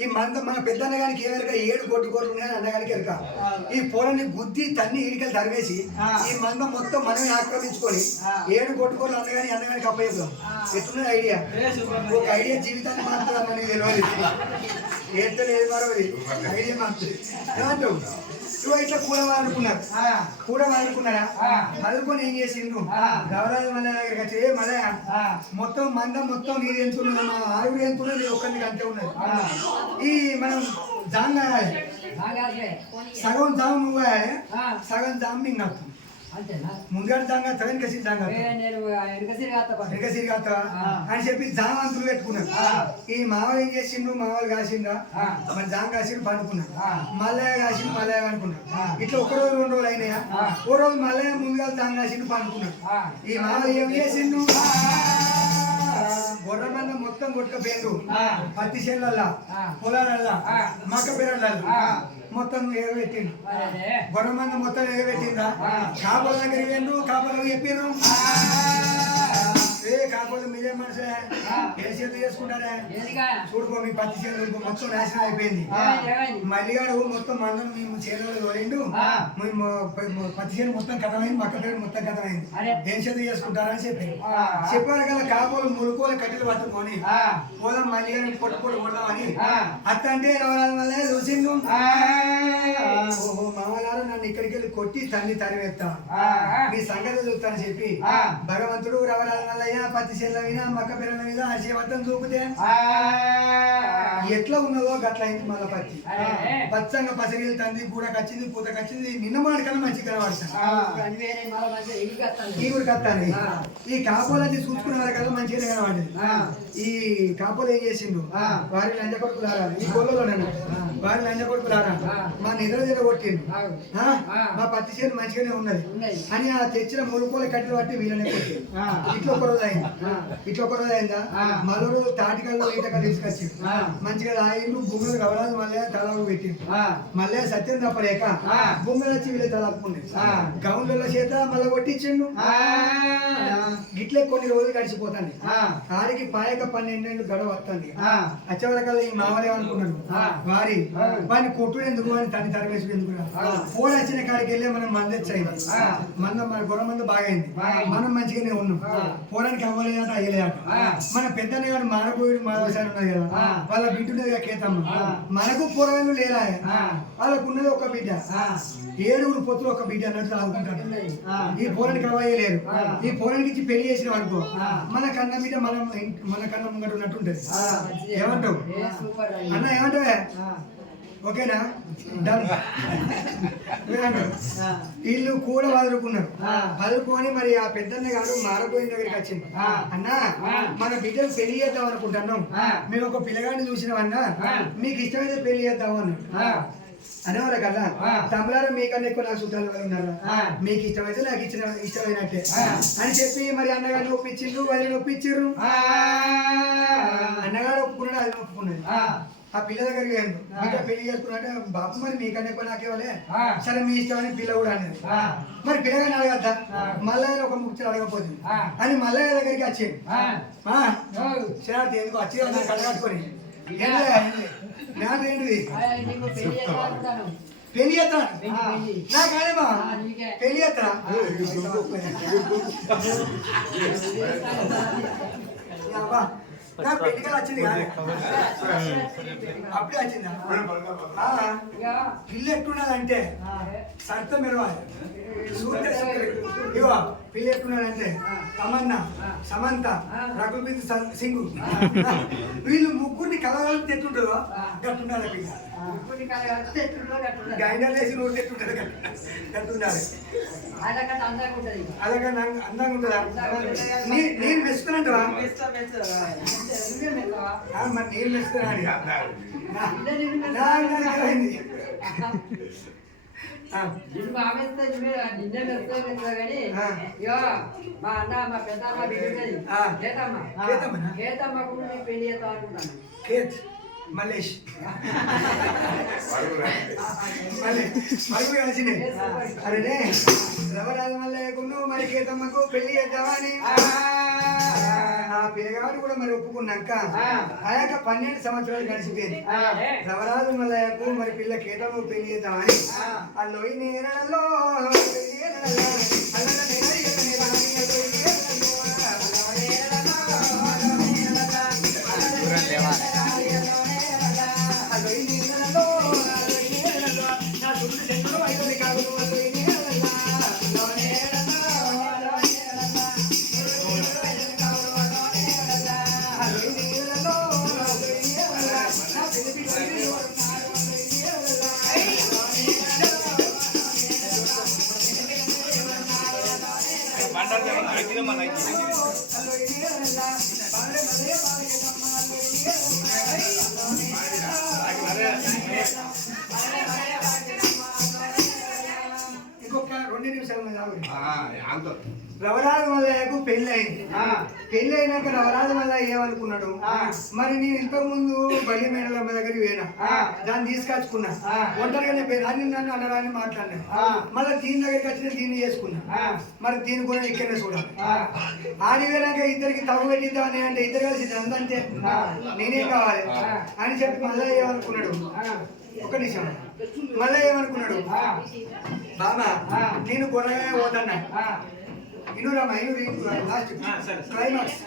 ఈ మంద మన పెద్దన్న గారికి ఏమెరక 7 గొడ్డు గొర్రెలు ఉన్నాయని అన్నగారికి ఎరక. ఈ పోలని గుద్ది తన్ని ఈడికలు తరివేసి ఈ మంద మొత్తం మనమే ఆక్రమించుకొని 7 గొడ్డు గొర్రెలు అన్నగారికి అప్పచెప్తాం. ఎట్లున్నది ఐడియా? ఒక ఐడియా జీవితాన్ని మాత్రం మనకి తెలియదు. ఏదో లేదు మరో ఐడియా మాత్రం ఏమంటావు? ఇట్లా కూడవాలనుకున్నారా? చదువుకొని ఏం చేసిండ్రు? రవరాజు మళ్ళీ దగ్గరికి వచ్చి మళ్ళీ మొత్తం మందం మొత్తం నీరు ఎంతున్నది, మా 6 ఎంతున్నది, ఒక్కరికి అంతే ఉన్నది. ఈ మనం జామ్ కాయాలి, సగం జామ్ నువ్వు కాయాలి, సగం జామ్ నీకు నడుతుంది. ముందుగా జాంగా వెనకసి జాంగా అని చెప్పి జామ అంతులు పెట్టుకున్నాడు. ఈ మామలు ఏం చేసిండు? మామలు కాసిండా మరి జామ కాసిండు పండుకున్నాడు. మల్లయ్య కాసిండు, మల్లయ్య అనుకున్నాడు. ఇట్లా 1 రోజు 2 రోజులు అయినాయా? ఓ రోజు మల్లయ్య ముందుగా జామ కాసిండు, పండుకున్నాడు. ఈ మామలు ఏం చేసిండు? గొర్రె మంద మొత్తం కొట్టుకపోయిండు. పత్తి చేనులల్లా, పొలాలల్లా, మక్క పేరలల్లా మొత్తం ఎగబెట్టిండు. గొర్రె మంద మొత్తం ఎగబెట్టిందా? కాపల దగ్గర వేండు, కాపలు చెప్పిర్రు, కాకపోతే మీరే మనుషులే ఏ చేతులు చేసుకుంటారే చూడుకో, మీ పత్తి చేతులు మొత్తం నాశనం అయిపోయింది. మల్లిగాడు మొత్తం మందం మేము చేతులు తోలిండు, పత్తి చేను మొత్తం కథమైంది, మక్క పేరు మొత్తం కథమైంది. ఏం చేతులు చేసుకుంటారని చెప్పారు కదా. కాపోలు ములుకోలు కట్టెలు పట్టుకొని పోదాం మల్లిగాడిని కొట్టుకోడు కొడదామని అత్త అంటే రవరాజు వల్లే చూసిండు. ఓహో మామగారు నన్ను ఇక్కడికి వెళ్ళి కొట్టి తన్ని తరివేస్తా మీ సంగతి చూస్తానని చెప్పి భగవంతుడు రవరాల మల్లయ్య పత్తి చెల్ల మీద మక్క పిల్లల మీద ఆశీర్వాదం చూపితే ఎట్లా ఉన్నదో గట్ల అయింది మళ్ళా పత్తి పచ్చంగా పసగిలి తండ్రి కూడా కచ్చింది పూత కచ్చింది నిన్న మాడికన్నా మంచి కనబడతాను ఈ ఊరికి వస్తాను ఈ కాపోలన్నీ చూసుకునే వరకల్లా మంచిగా కనబడింది ఈ కాపోలు ఏం చేసిండు వారి లంజ కొడుకులారా ఈ గొల్లలో వారి లంజ కొడుకులారా మా నిద్ర కొట్టిండు మా పత్తి చేను మంచిగానే ఉన్నది అని ఆ తెచ్చిన ములుకోల కట్టెలు బట్టి వీళ్ళనే కొట్టి ఇట్లా ఒక రోజు అయింది ఇట్లా ఒక రోజు అయిందా మరో రోజు తాటికల్లో ఈటక తీసుకొచ్చి మంచిగా రాయిండు భూమిలో రవరాజు మళ్ళీ తలాపు పెట్టిండు మళ్ళీ సత్యం తప్పలేక భూమిలో వచ్చి వీళ్ళే తలాపుకుండే గౌన్ల చేత మళ్ళీ కొట్టించిండు గిట్లే కొన్ని రోజులు గడిచిపోతాను ఆడికి పాయక 12 ఏళ్ళు గడవ వస్తుంది వచ్చేవరకల్లా ఈ మామలే అనుకున్నాడు వారిని కొట్టుడు ఎందుకు అని తన్ని తరవేసి ఎందుకు ఫోన్ వచ్చిన కాడికి వెళ్ళి మనం మందొచ్చాయింది మన గొర్రె మందు బాగైంది మనం మంచిగానే ఉన్నాం పోరానికి అవ్వలేదట అయ్యలేదట మన పెద్దన్న గారు మానపోయి మానవసారి ఉన్నది కదా వాళ్ళ బిడ్డ ఉన్నది కదా కేతమ్మ మనకు పూర్వలు లేరా వాళ్ళకు ఉన్నది ఒక బిడ్డ 7 పొత్తులు ఒక బిడ్డ అన్నట్టు ఆడుకుంటారు ఈ పోరానికి అవ్వలేరు ఈ పోరానికి ఇచ్చి పెళ్లి చేసిన అనుకో మన కన్న బిడ్డ మన కన్న ముంగట ఉన్నట్టు ఉంటది ఏమంటావు అన్న ఏమంటావే ఓకేనా వీళ్ళు కూడా వదులుకొని మరి ఆ పెద్దన్న గారు మారపోయిన దగ్గరికి వచ్చింది అన్న మన బిడ్డలు పెళ్లి చేద్దాం అనుకుంటున్నాం మేము ఒక పిల్లగాడిని చూసినామన్నా మీకు ఇష్టమైతే పెళ్లి చేద్దాం అన్నాడు అనేవారు కదా తమ్ములారు మీకన్నా ఎక్కువ నాకు చుట్టాలు ఉన్నారు మీకు ఇష్టమైతే నాకు ఇష్టమైనట్టే అని చెప్పి మరి అన్నగారు ఒప్పించిండ్రు వాళ్ళు ఒప్పించారు అన్నగారు ఒప్పుకున్నాడు అది ఒప్పుకున్నది ఆ పిల్ల దగ్గరికి వెళ్ళి బిడ్డ పెళ్లి చేసుకున్నట్టే బాబు మరి మీకన్నా ఎక్కువ నాకేవాలే సరే మీ ఇష్టమని పిల్ల కూడా అనేది మరి పిల్లగాని అడగద్దా మల్లయ్య ఒక ముఖ్యం అడగపోతుంది అని మల్లయ్య దగ్గరికి వచ్చేది శరార్థి ఎందుకు వచ్చి కడగట్టుకొని ఏంటిది పెళ్లి చేస్తాను నాకేమా పెళ్లి చేస్తారా పెళ్లికలు వచ్చింది అప్పుడే వచ్చిందా పిల్లి ఎట్టున్నదంటే సర్త మెరవాలి ఇవో పిల్లి ఎట్టున్నాడంటే తమన్నా సమంత రఘుపతి సింగ్ వీళ్ళు ముగ్గురిని కలగలిపి ఎట్టుంటుందో గట్టుండాలి పిల్ల గైండర్ వేసి నోరు తెట్టుంటారు గట్టుండాలి అలాగ అందంగా ఉంటుందా నేను మెచ్చుకున్నాంటవా మరి నేను మెచ్చుకున్నాను మా అన్న మా పెద్ద కేతమ్మకు పెళ్లి చేద్దాం అనుకుంటాను మల్లేష్ కలిసిండే అరే రవరాజు మల్లయ్యకును మరి కేతమ్మకు పెళ్లి చేద్దామని ఆ పిల్లగాడు కూడా మరి ఒప్పుకున్నాక ఆ యొక్క 12 సంవత్సరాలు గడిచిపోయింది రవరాజు మల్లయ్యకు మరి పిల్ల కేతమ్మకు పెళ్లి చేద్దామని ఆ లోయి నేరలో ఇంకొక 2 నిమిషాలు రవరాజు మల్లయ్యకు పెళ్లి అయింది పెళ్లి అయినాక రవరాజు మల్లయ్య ఏమనుకున్నాడు మరి నేను ఇంతకు ముందు బల్లి మేడలమ్మ దగ్గరికి పోయినా దాన్ని తీసుకొచ్చుకున్నా ఒంటరిగానే దాన్ని నన్ను అనరాని మాట్లాడినా మళ్ళీ దీని దగ్గరికి వచ్చిన దీన్ని చేసుకున్నా మరి దీని కూడా ఇక్కడనే చూడాలి ఆడి పోయినాక ఇద్దరికి తగు పెట్టిద్దామని అంటే ఇద్దరు కలిసి అందంటే నేనేం కావాలి అని చెప్పి మల్లయ్య ఏమనుకున్నాడు ఒక నిమిషం మళ్ళీ ఏమనుకున్నాడు బాబా నేను గొర్రెగా పోతున్నా ఇనురమ్మా లాస్ట్ క్లైమాక్స్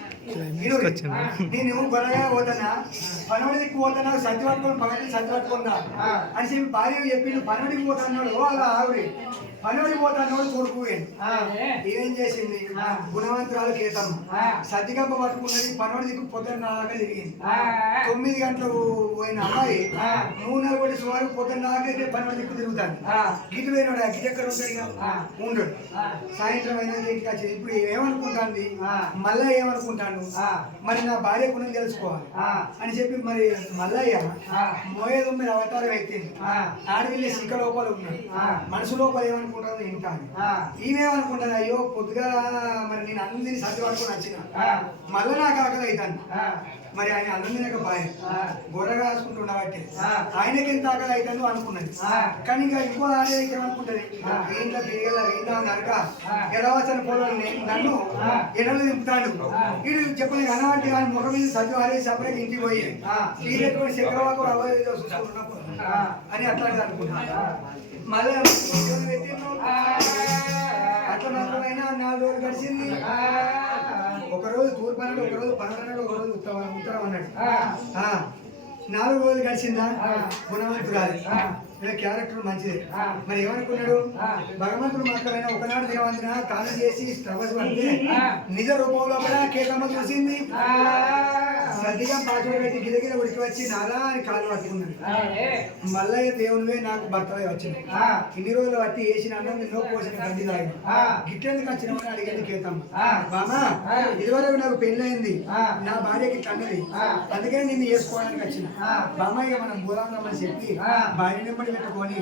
నేను గొర్రెగా పోతానా పనవడికి పోతానా సత్తి పట్టుకొని పగటి సత్తి పట్టుకుందా అని చెప్పి భార్య చెప్పిండు. పనవడికి పోతాన్నాడు అలా ఆవిరి పనవడికి పోతాన్నాడు కొడుకు ఏం చేసింది గుణవంతురాలు కేతమ్మ సత్తిగంప పట్టుకున్నది. పనవడి దిక్కు పొద్దున్న దాకా తిరిగింది. 9 గంటలకు పోయిన అమ్మాయి 3 నెలలు సుమారు పొద్దున్న దాకా పనవడి దిక్కు తిరుగుతాను. గిట్టు పోయినాడు గిట్ ఎక్కడ ఉంటాడు ఉండడు. సాయంత్రం అయినా ఇంటికి వచ్చింది. ఇప్పుడు ఏమనుకుంటాను మళ్ళా ఏమనుకుంటాను మరి నా భార్య గుణం తెలుసుకోవాలి అని చెప్పి మరి మల్లయ్య 39 అవతారం ఎత్తింది. ఆడవిల్లి శిఖ లోపల ఉన్నాడు. మనసు లోపల ఏమనుకుంటాను వింటాను. ఈమెమనుకుంటాను అయ్యో పొద్దుగా మరి నేను అన్నింటిని సర్ది పట్టుకొని వచ్చిన మళ్ళా నాకు ఆకలి అవుతాను. మరి ఆయన అన్నం తినక బాయ్ గొర్రెగా రాసుకుంటున్నాబట్టి ఆయనకి ఎంత ఆకలి అవుతాను అనుకున్నది. కానీ ఇంకా ఇంకో ఆడే ఏమనుకుంటది ఏంటో తిరిగేలా ఏంటో నరక ఎడవసన పోలని నన్ను ఎడలు దింపుతాడు. వీడు చెప్పని అనవంటి కానీ ముఖం మీద సజ్జు ఆరేసి సపరేట్ ఇంటికి పోయి తీరేటువంటి చక్రవాకు అని అట్లా అనుకుంటున్నాను. మళ్ళీ అట్లా మాత్రమైనా 4 రోజులు గడిచింది. ఒకరోజు తూర్పు అన్నాడు, ఒకరోజు పనులు అన్నాడు, ఒకరోజు ఉత్తరం అన్నాడు. 4 రోజులు గడిచిందా గుణవంతురాలి క్యారెక్టర్ మంచిది. మరి ఏమనుకున్నాడు భగవంతుడు మాత్రమైనా ఒకనాడు దేవంతున తాను చేసి తపస్సు అంటే నిజ రూపంలో కూడా కేతమ్మ చూసింది. సద్దిగా పాటలు పెట్టి గిలగిల ఉడికి వచ్చి నాలా అని కాలు పట్టుకున్నాడు. మల్లయ్య దేవునివే నాకు భర్తవే వచ్చింది. ఇన్ని రోజులు బట్టి వేసిన అన్నం నిన్నో పోసిన గండి తాగి గిట్టెందుకు వచ్చినామని అడిగింది కేతమ్మ. బామా ఇదివరకు నాకు పెళ్ళయింది, నా భార్యకి కన్నది, అందుకని నిన్ను చేసుకోవడానికి వచ్చిన. బామయ్య మనం బోలాందామని చెప్పి భార్య నెంబడి పెట్టుకొని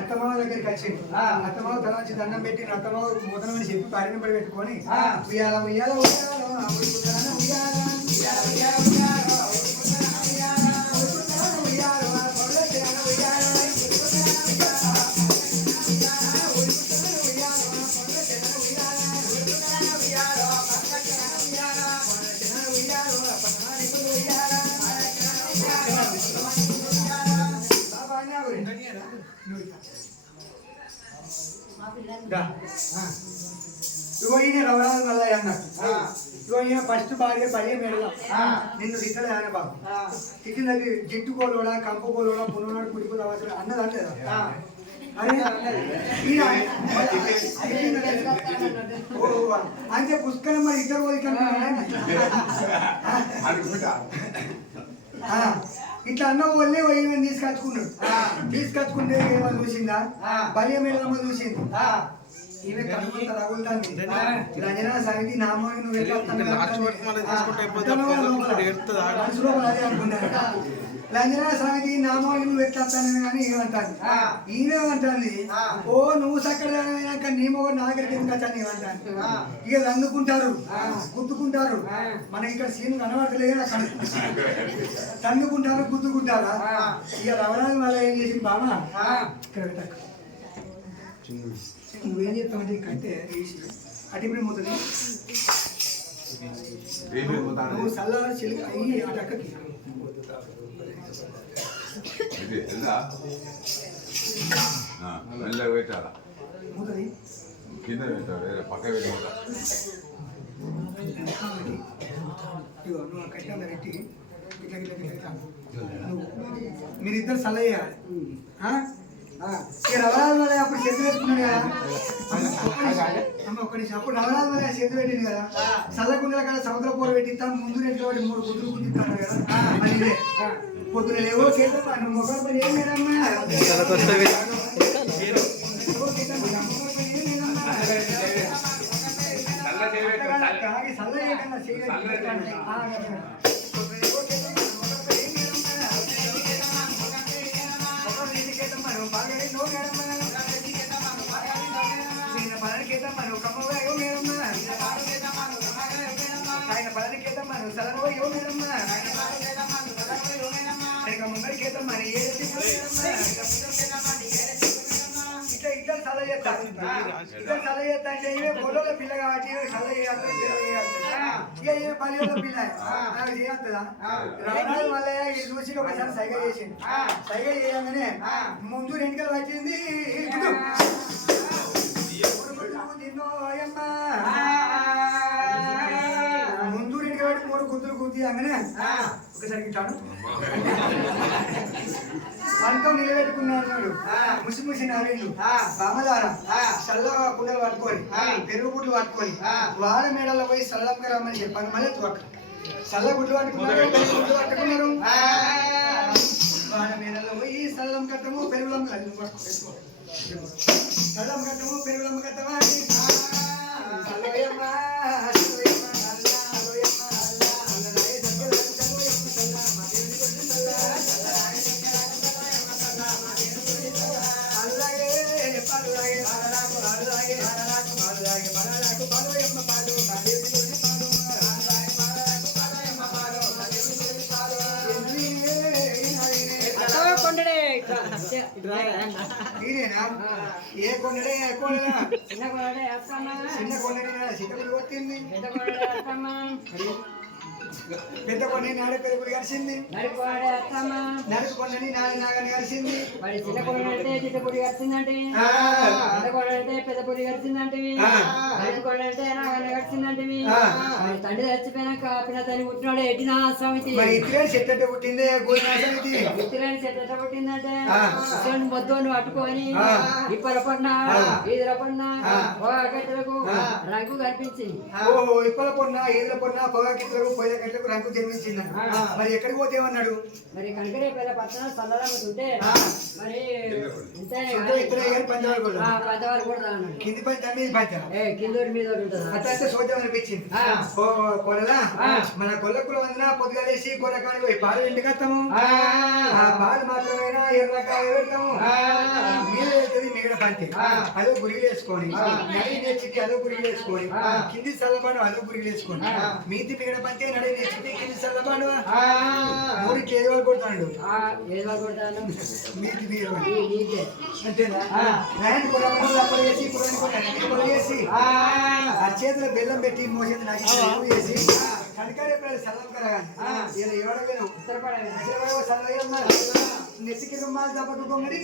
అత్తమావ దగ్గరికి వచ్చింది. అత్తమావ తల వచ్చి దండం పెట్టి అత్తమావ మోతనమని చెప్పి భార్య నెంబడి పెట్టుకొని ఉయ్యాల ఉయ్యాల ఇగో ఈయన రవణాలు మళ్ళీ అన్నట్టు. ఇగో ఈయన ఫస్ట్ భార్య పడే మేడలో నిన్ను తిట్టలే ఆయన బాబు తిట్టినది జిట్టు కోలోడా కంపు కోలోడా పునోడు కుడిపోదు అవసరం అన్నది అంటేదా అంటే పుష్కరం మరి ఇద్దరు ఇట్లా అన్న వాళ్ళే ఈమె తీసుకొచ్చుకున్నాడు. తీసుకొచ్చుకుంటే ఏమో చూసిందా బల్య మేడమ్మ చూసింది. ఈమె కడుపుంత రగులుతాంది. రంజనా సాగితి నామోని నువ్వు అదే అనుకున్నాడు. రంజనా సాగితి నామోని నువ్వు ఎట్లొస్తానని కానీ ఏమంటాను. ఈమెమంటాంది ఓ నువ్వు సక్కడైనాక నీ మొగ నా దగ్గరికి ఎందుకు వచ్చాను ఏమంటాను. ఇక తందుకుంటారు గుద్దుకుంటారు. మనకి ఇక్కడ సీన్ కనబడతలేదు అక్కడ తందుకుంటారు గుద్దుకుంటారా. ఇక రవణాలు మళ్ళీ ఏం చేసింది బామా ఇక్కడ పెట్టక నువ్వేం చెప్తావంటే కంటే అటు ఇప్పుడు పోతుంది నువ్వు సల్లా చిలుక అయ్యి అటు అక్కకి పోతుంది కింద పక్క నువ్వు కట్టాల పెట్టి ఇట్లా ఇట్లా ఇట్లా మీరిద్దరు సలహా చేయాలి. నవరాజు వల్ల అప్పుడు చేతి పెట్టుకున్నాడు కదా అమ్మ ఒక్క నిమిషం. అప్పుడు నవరాజు వల్ల చేతి పెట్టింది కదా చల్లకుండల కాడ సముద్ర పూర పెట్టిస్తాం ముందు రెండు 3 గుడ్లు గుద్దిస్తాడు కదా అది పొద్దున లేవో చేత మొక్కల పని ఏం లేదమ్మా చల్ల చేయకుండా అంటే పొలంలో పిల్ల కాబట్టి సల పిల్ల చేయొద్దా రవణాలు మళ్ళీ చూసి ఒకసారి సైగ చేసింది. సైగ చేయగానే ముందు 2 గంటలు వచ్చింది. ముందు 2 గంటలు ఒకసారి ఇట్లాను పంతం నిలబెట్టుకున్నాడు ముసి ముసి నవ్విండు బామదార చల్లగా కుండలు పట్టుకొని పెరుగు గుడ్లు పట్టుకొని వాడ మేడల్లో పోయి చల్లగా రమ్మని చెప్పాను మళ్ళీ చల్ల గుడ్లు పట్టుకున్నారు పెరుగు గుడ్లు పట్టుకున్నారు వాడ మేడల్లో పోయి చల్లం కట్టము పెరుగులం చల్లం కట్టము పెరుగులం కట్టమా మీరేనా ఏ కొండడే ఏ కొండనా చిన్న కొడడే అత్తమ్మ చిన్న కొండనే చిన్నప్పుడు కొట్టింది పెద్ద కొడడే అత్తమ్మ పెద్ద కొండని నాడే పెరుగులు కలిసింది నడుపు కొడడే అత్తమ్మ నడుపు కొండని నాడే నాగని కలిసింది మరి చిన్న కొడడంటే చిన్న పొడి కలిసిందంటే పెద్ద కొడడంటే పెద్ద పొడి కలిసిందంటే నడుపు కొడడంటే నాగని కలిసిందంటే మరి తండ్రి చచ్చిపోయినాక పిల్ల తల్లి పుట్టినాడు ఎట్టినా స్వామికి మరి ఇద్దరే చెట్టు పుట్టిందే గోధుమ ఇద్దరేని చెట్ట పుట్టిందంటే మొద్దుని పట్టుకొని ఇప్పల పడినా ఈదుల పడినా పొగకెట్టలకు రంగు కనిపించింది ఓహో ఇప్పల పొన్న ఈదుల పొన్న పొగకెట్టలకు పొయ్యిల గట్లకు రంగు జన్మించింది మరి ఎక్కడికి పోతేమన్నాడు మరి కనుకనే పిల్ల పట్టణ చల్లదమ్ముతుంటే మరి పెద్దవారు కూడా కింది పంచ మీద పంచ కిందోటి మీద ఉంటుంది అట్లా చూద్దాం అనిపించింది ఓ కొడలా మన కొల్లకుల వందన పొద్దుగలేసి కొల్లకాడికి పోయి పాలు ఎండుకత్తాము ఆ పాలు మాత్రమేనా ఎర్రకాయ పెడతాము మీద వెళ్తుంది మిగడ పంచి అదో గురిగిలు వేసుకొని నడి నేర్చికి అదో గురిగిలు వేసుకొని కింది చల్లబాడు అదో గురిగిలు వేసుకొని మీది మిగడ పంచి నడి నేర్చికి కింది చల్లబాడు మూడు కేజీలు కొడతాడు మీది మీరు అంతేనా రాయని కొడలు చేసి కుర్రాని చేసి ఆ చేతిలో బెల్లం పెట్టి మోసేది నాకు చేసి కనకాడే సల్లం కరగాని ఇలా ఎవడగను నెత్తికి రుమాలు తప్పట్టుకోమని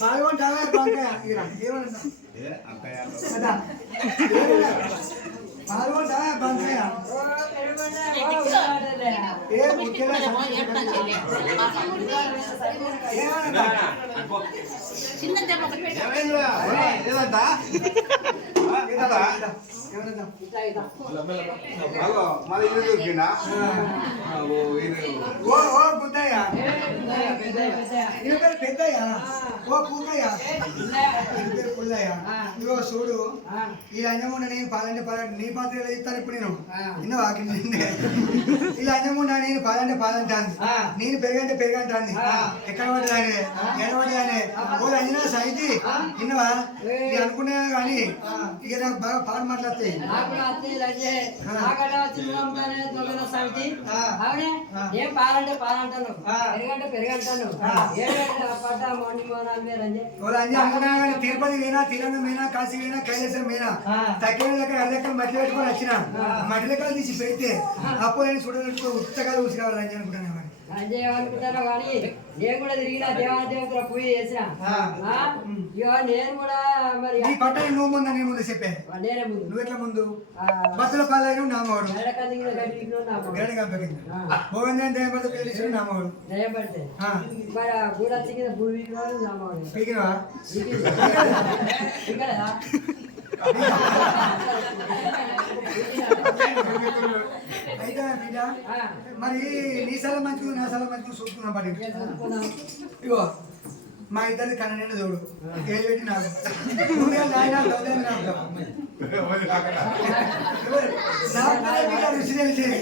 పాల్గొంటావా బాగా పాల్గొంటావా బంకాయ ఏ ముఖ్యంగా పెద్దయ్యా ఓ పూకయ్యా పుల్లయ్యా ఇగో చూడు ఈ లంజముండ నేను పాలంటే పాలంటే నీ పాత్ర ఇస్తాను ఇప్పుడు నేను నిన్న వాకింది ఈ లంజముండ నేను పాలంటే పాలంటాను నేను పెరగంటే పెరగంటాను ఎక్కడ పడ్డదానే ఎడబడ్డదానే ఓ లంజన సైతి నిన్నవా నేను అనుకున్నా కానీ ఇక నాకు బాగా పాలు మాట్లాడతాయి పాలంటే పాలంటాను పెరగంటే పెరగంటాను తిరుపతి పోయినా తిరువన పోయినా కాశీ పోయినా కైలాసం పోయినా తగ్గిన లెక్క అర్ధెక్క మట్టి పెట్టుకొని వచ్చిన మట్టి లెక్కలు తీసి పెడితే అప్పుడు నేను చూడలేదు ఉత్తగా చూసి కావాలని అనుకుంటాను అనుకుంటాను కానీ నేను కూడా తిరిగిన దేవాదేవతల పూజ చేసిన నేను కూడా మరి పట్టణ నువ్వు ముందు నేను ముందు చెప్పే నేనే ముందు నువ్వు ఎట్లా ముందు బస్సుల పాలైన నామవాడు గోవిందన్ దేవత తెలిసిన నామవాడు మరి కూడా చిన్న భూమి నామవాడు అయితే బిడ్డ మరి నీ సల మంచిగా నా సల మంచిగా చూసుకున్నాం పడి ఇగో మా ఇద్దరిని కన్నా చూడు ఏది పెట్టి నాకు రుచి తెలిసేది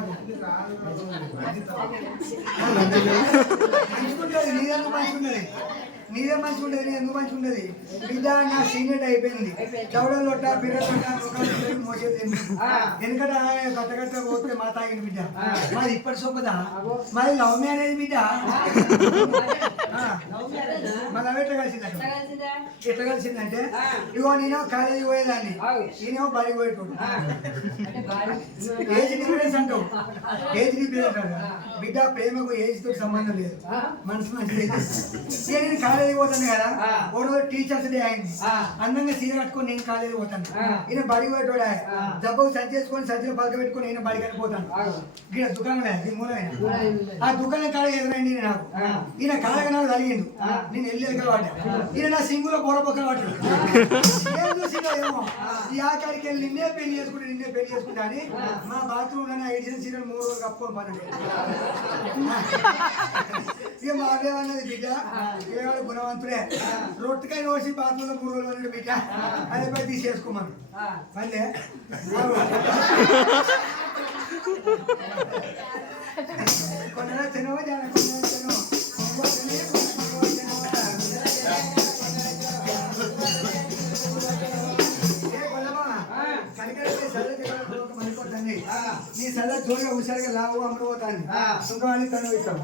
నాకు మంచుకుంటుంది నీదెందుకు మంచుకున్నది నీదే మంచిగా ఉండేది నీ ఎందుకు మంచిగా ఉండేది బిడ్డ నా సీనియర్ అయిపోయింది దౌడలు లొట్ట బిడ్డ మోసేది ఎందుకంటే గట్ట పోతే మా తాగింది బిడ్డ మాది ఇప్పటి సొప్పదా మాది లవ్ మ్యారేజ్ బిడ్డ మా లవ్ ఎట్లా కలిసింది ఎట్లా కలిసిందంటే ఇగో నేను కాలేజీ పోయేదాన్ని నేనేమో బడికి పోయేటోడు ఏజ్ డిఫరెన్స్ అంటావు ఏజ్ డిఫరెన్స్ అంటాడు బిడ్డ ప్రేమకు ఏజ్ తోటి సంబంధం లేదు మనసు మంచిది నేను కాలేజీ పోతాను కదా ఓ రోజు టీచర్స్ డే అయింది అందంగా సీర కట్టుకొని నేను కాలేజీ పోతాను ఈయన బడికి పోయేటోడు దెబ్బకు సజ్జ చేసుకొని సజ్జలు పలక పెట్టుకొని నేను బడికి వెళ్ళిపోతాను ఇక్కడ దుకాణం లేదు మూలమైన ఆ దుకాణం కాడ ఎదురైంది నాకు ఈయన కాడగా నాకు కలిగిండు నేను వెళ్ళి పడ్డా ఈయన నా సింగులో బోరపక్కన పట్టాడు ఏం చూసిందో ఏమో ఈ ఆకాడికి వెళ్ళి నిన్నే పెళ్లి చేసుకుంటా అని మా బాత్రూమ్ లో ఐదు సీరియల్ 3 రోజులు కప్పుకొని పన్నాడు ఇక మా అన్నది బిడ్డ ఏవాడు గుణవంతుడే రొట్టెకాయ నోసి బాత్రూంలో 3 రోజులు అన్నాడు బిడ్డ అదే పోయి తీసేసుకోమను మళ్ళీ కొన్న తినవా జాన కొన్న తినవా నీ సదా జోరుగా హుషారుగా లావు అమరపోతాను సుఖాన్ని తను ఇస్తాం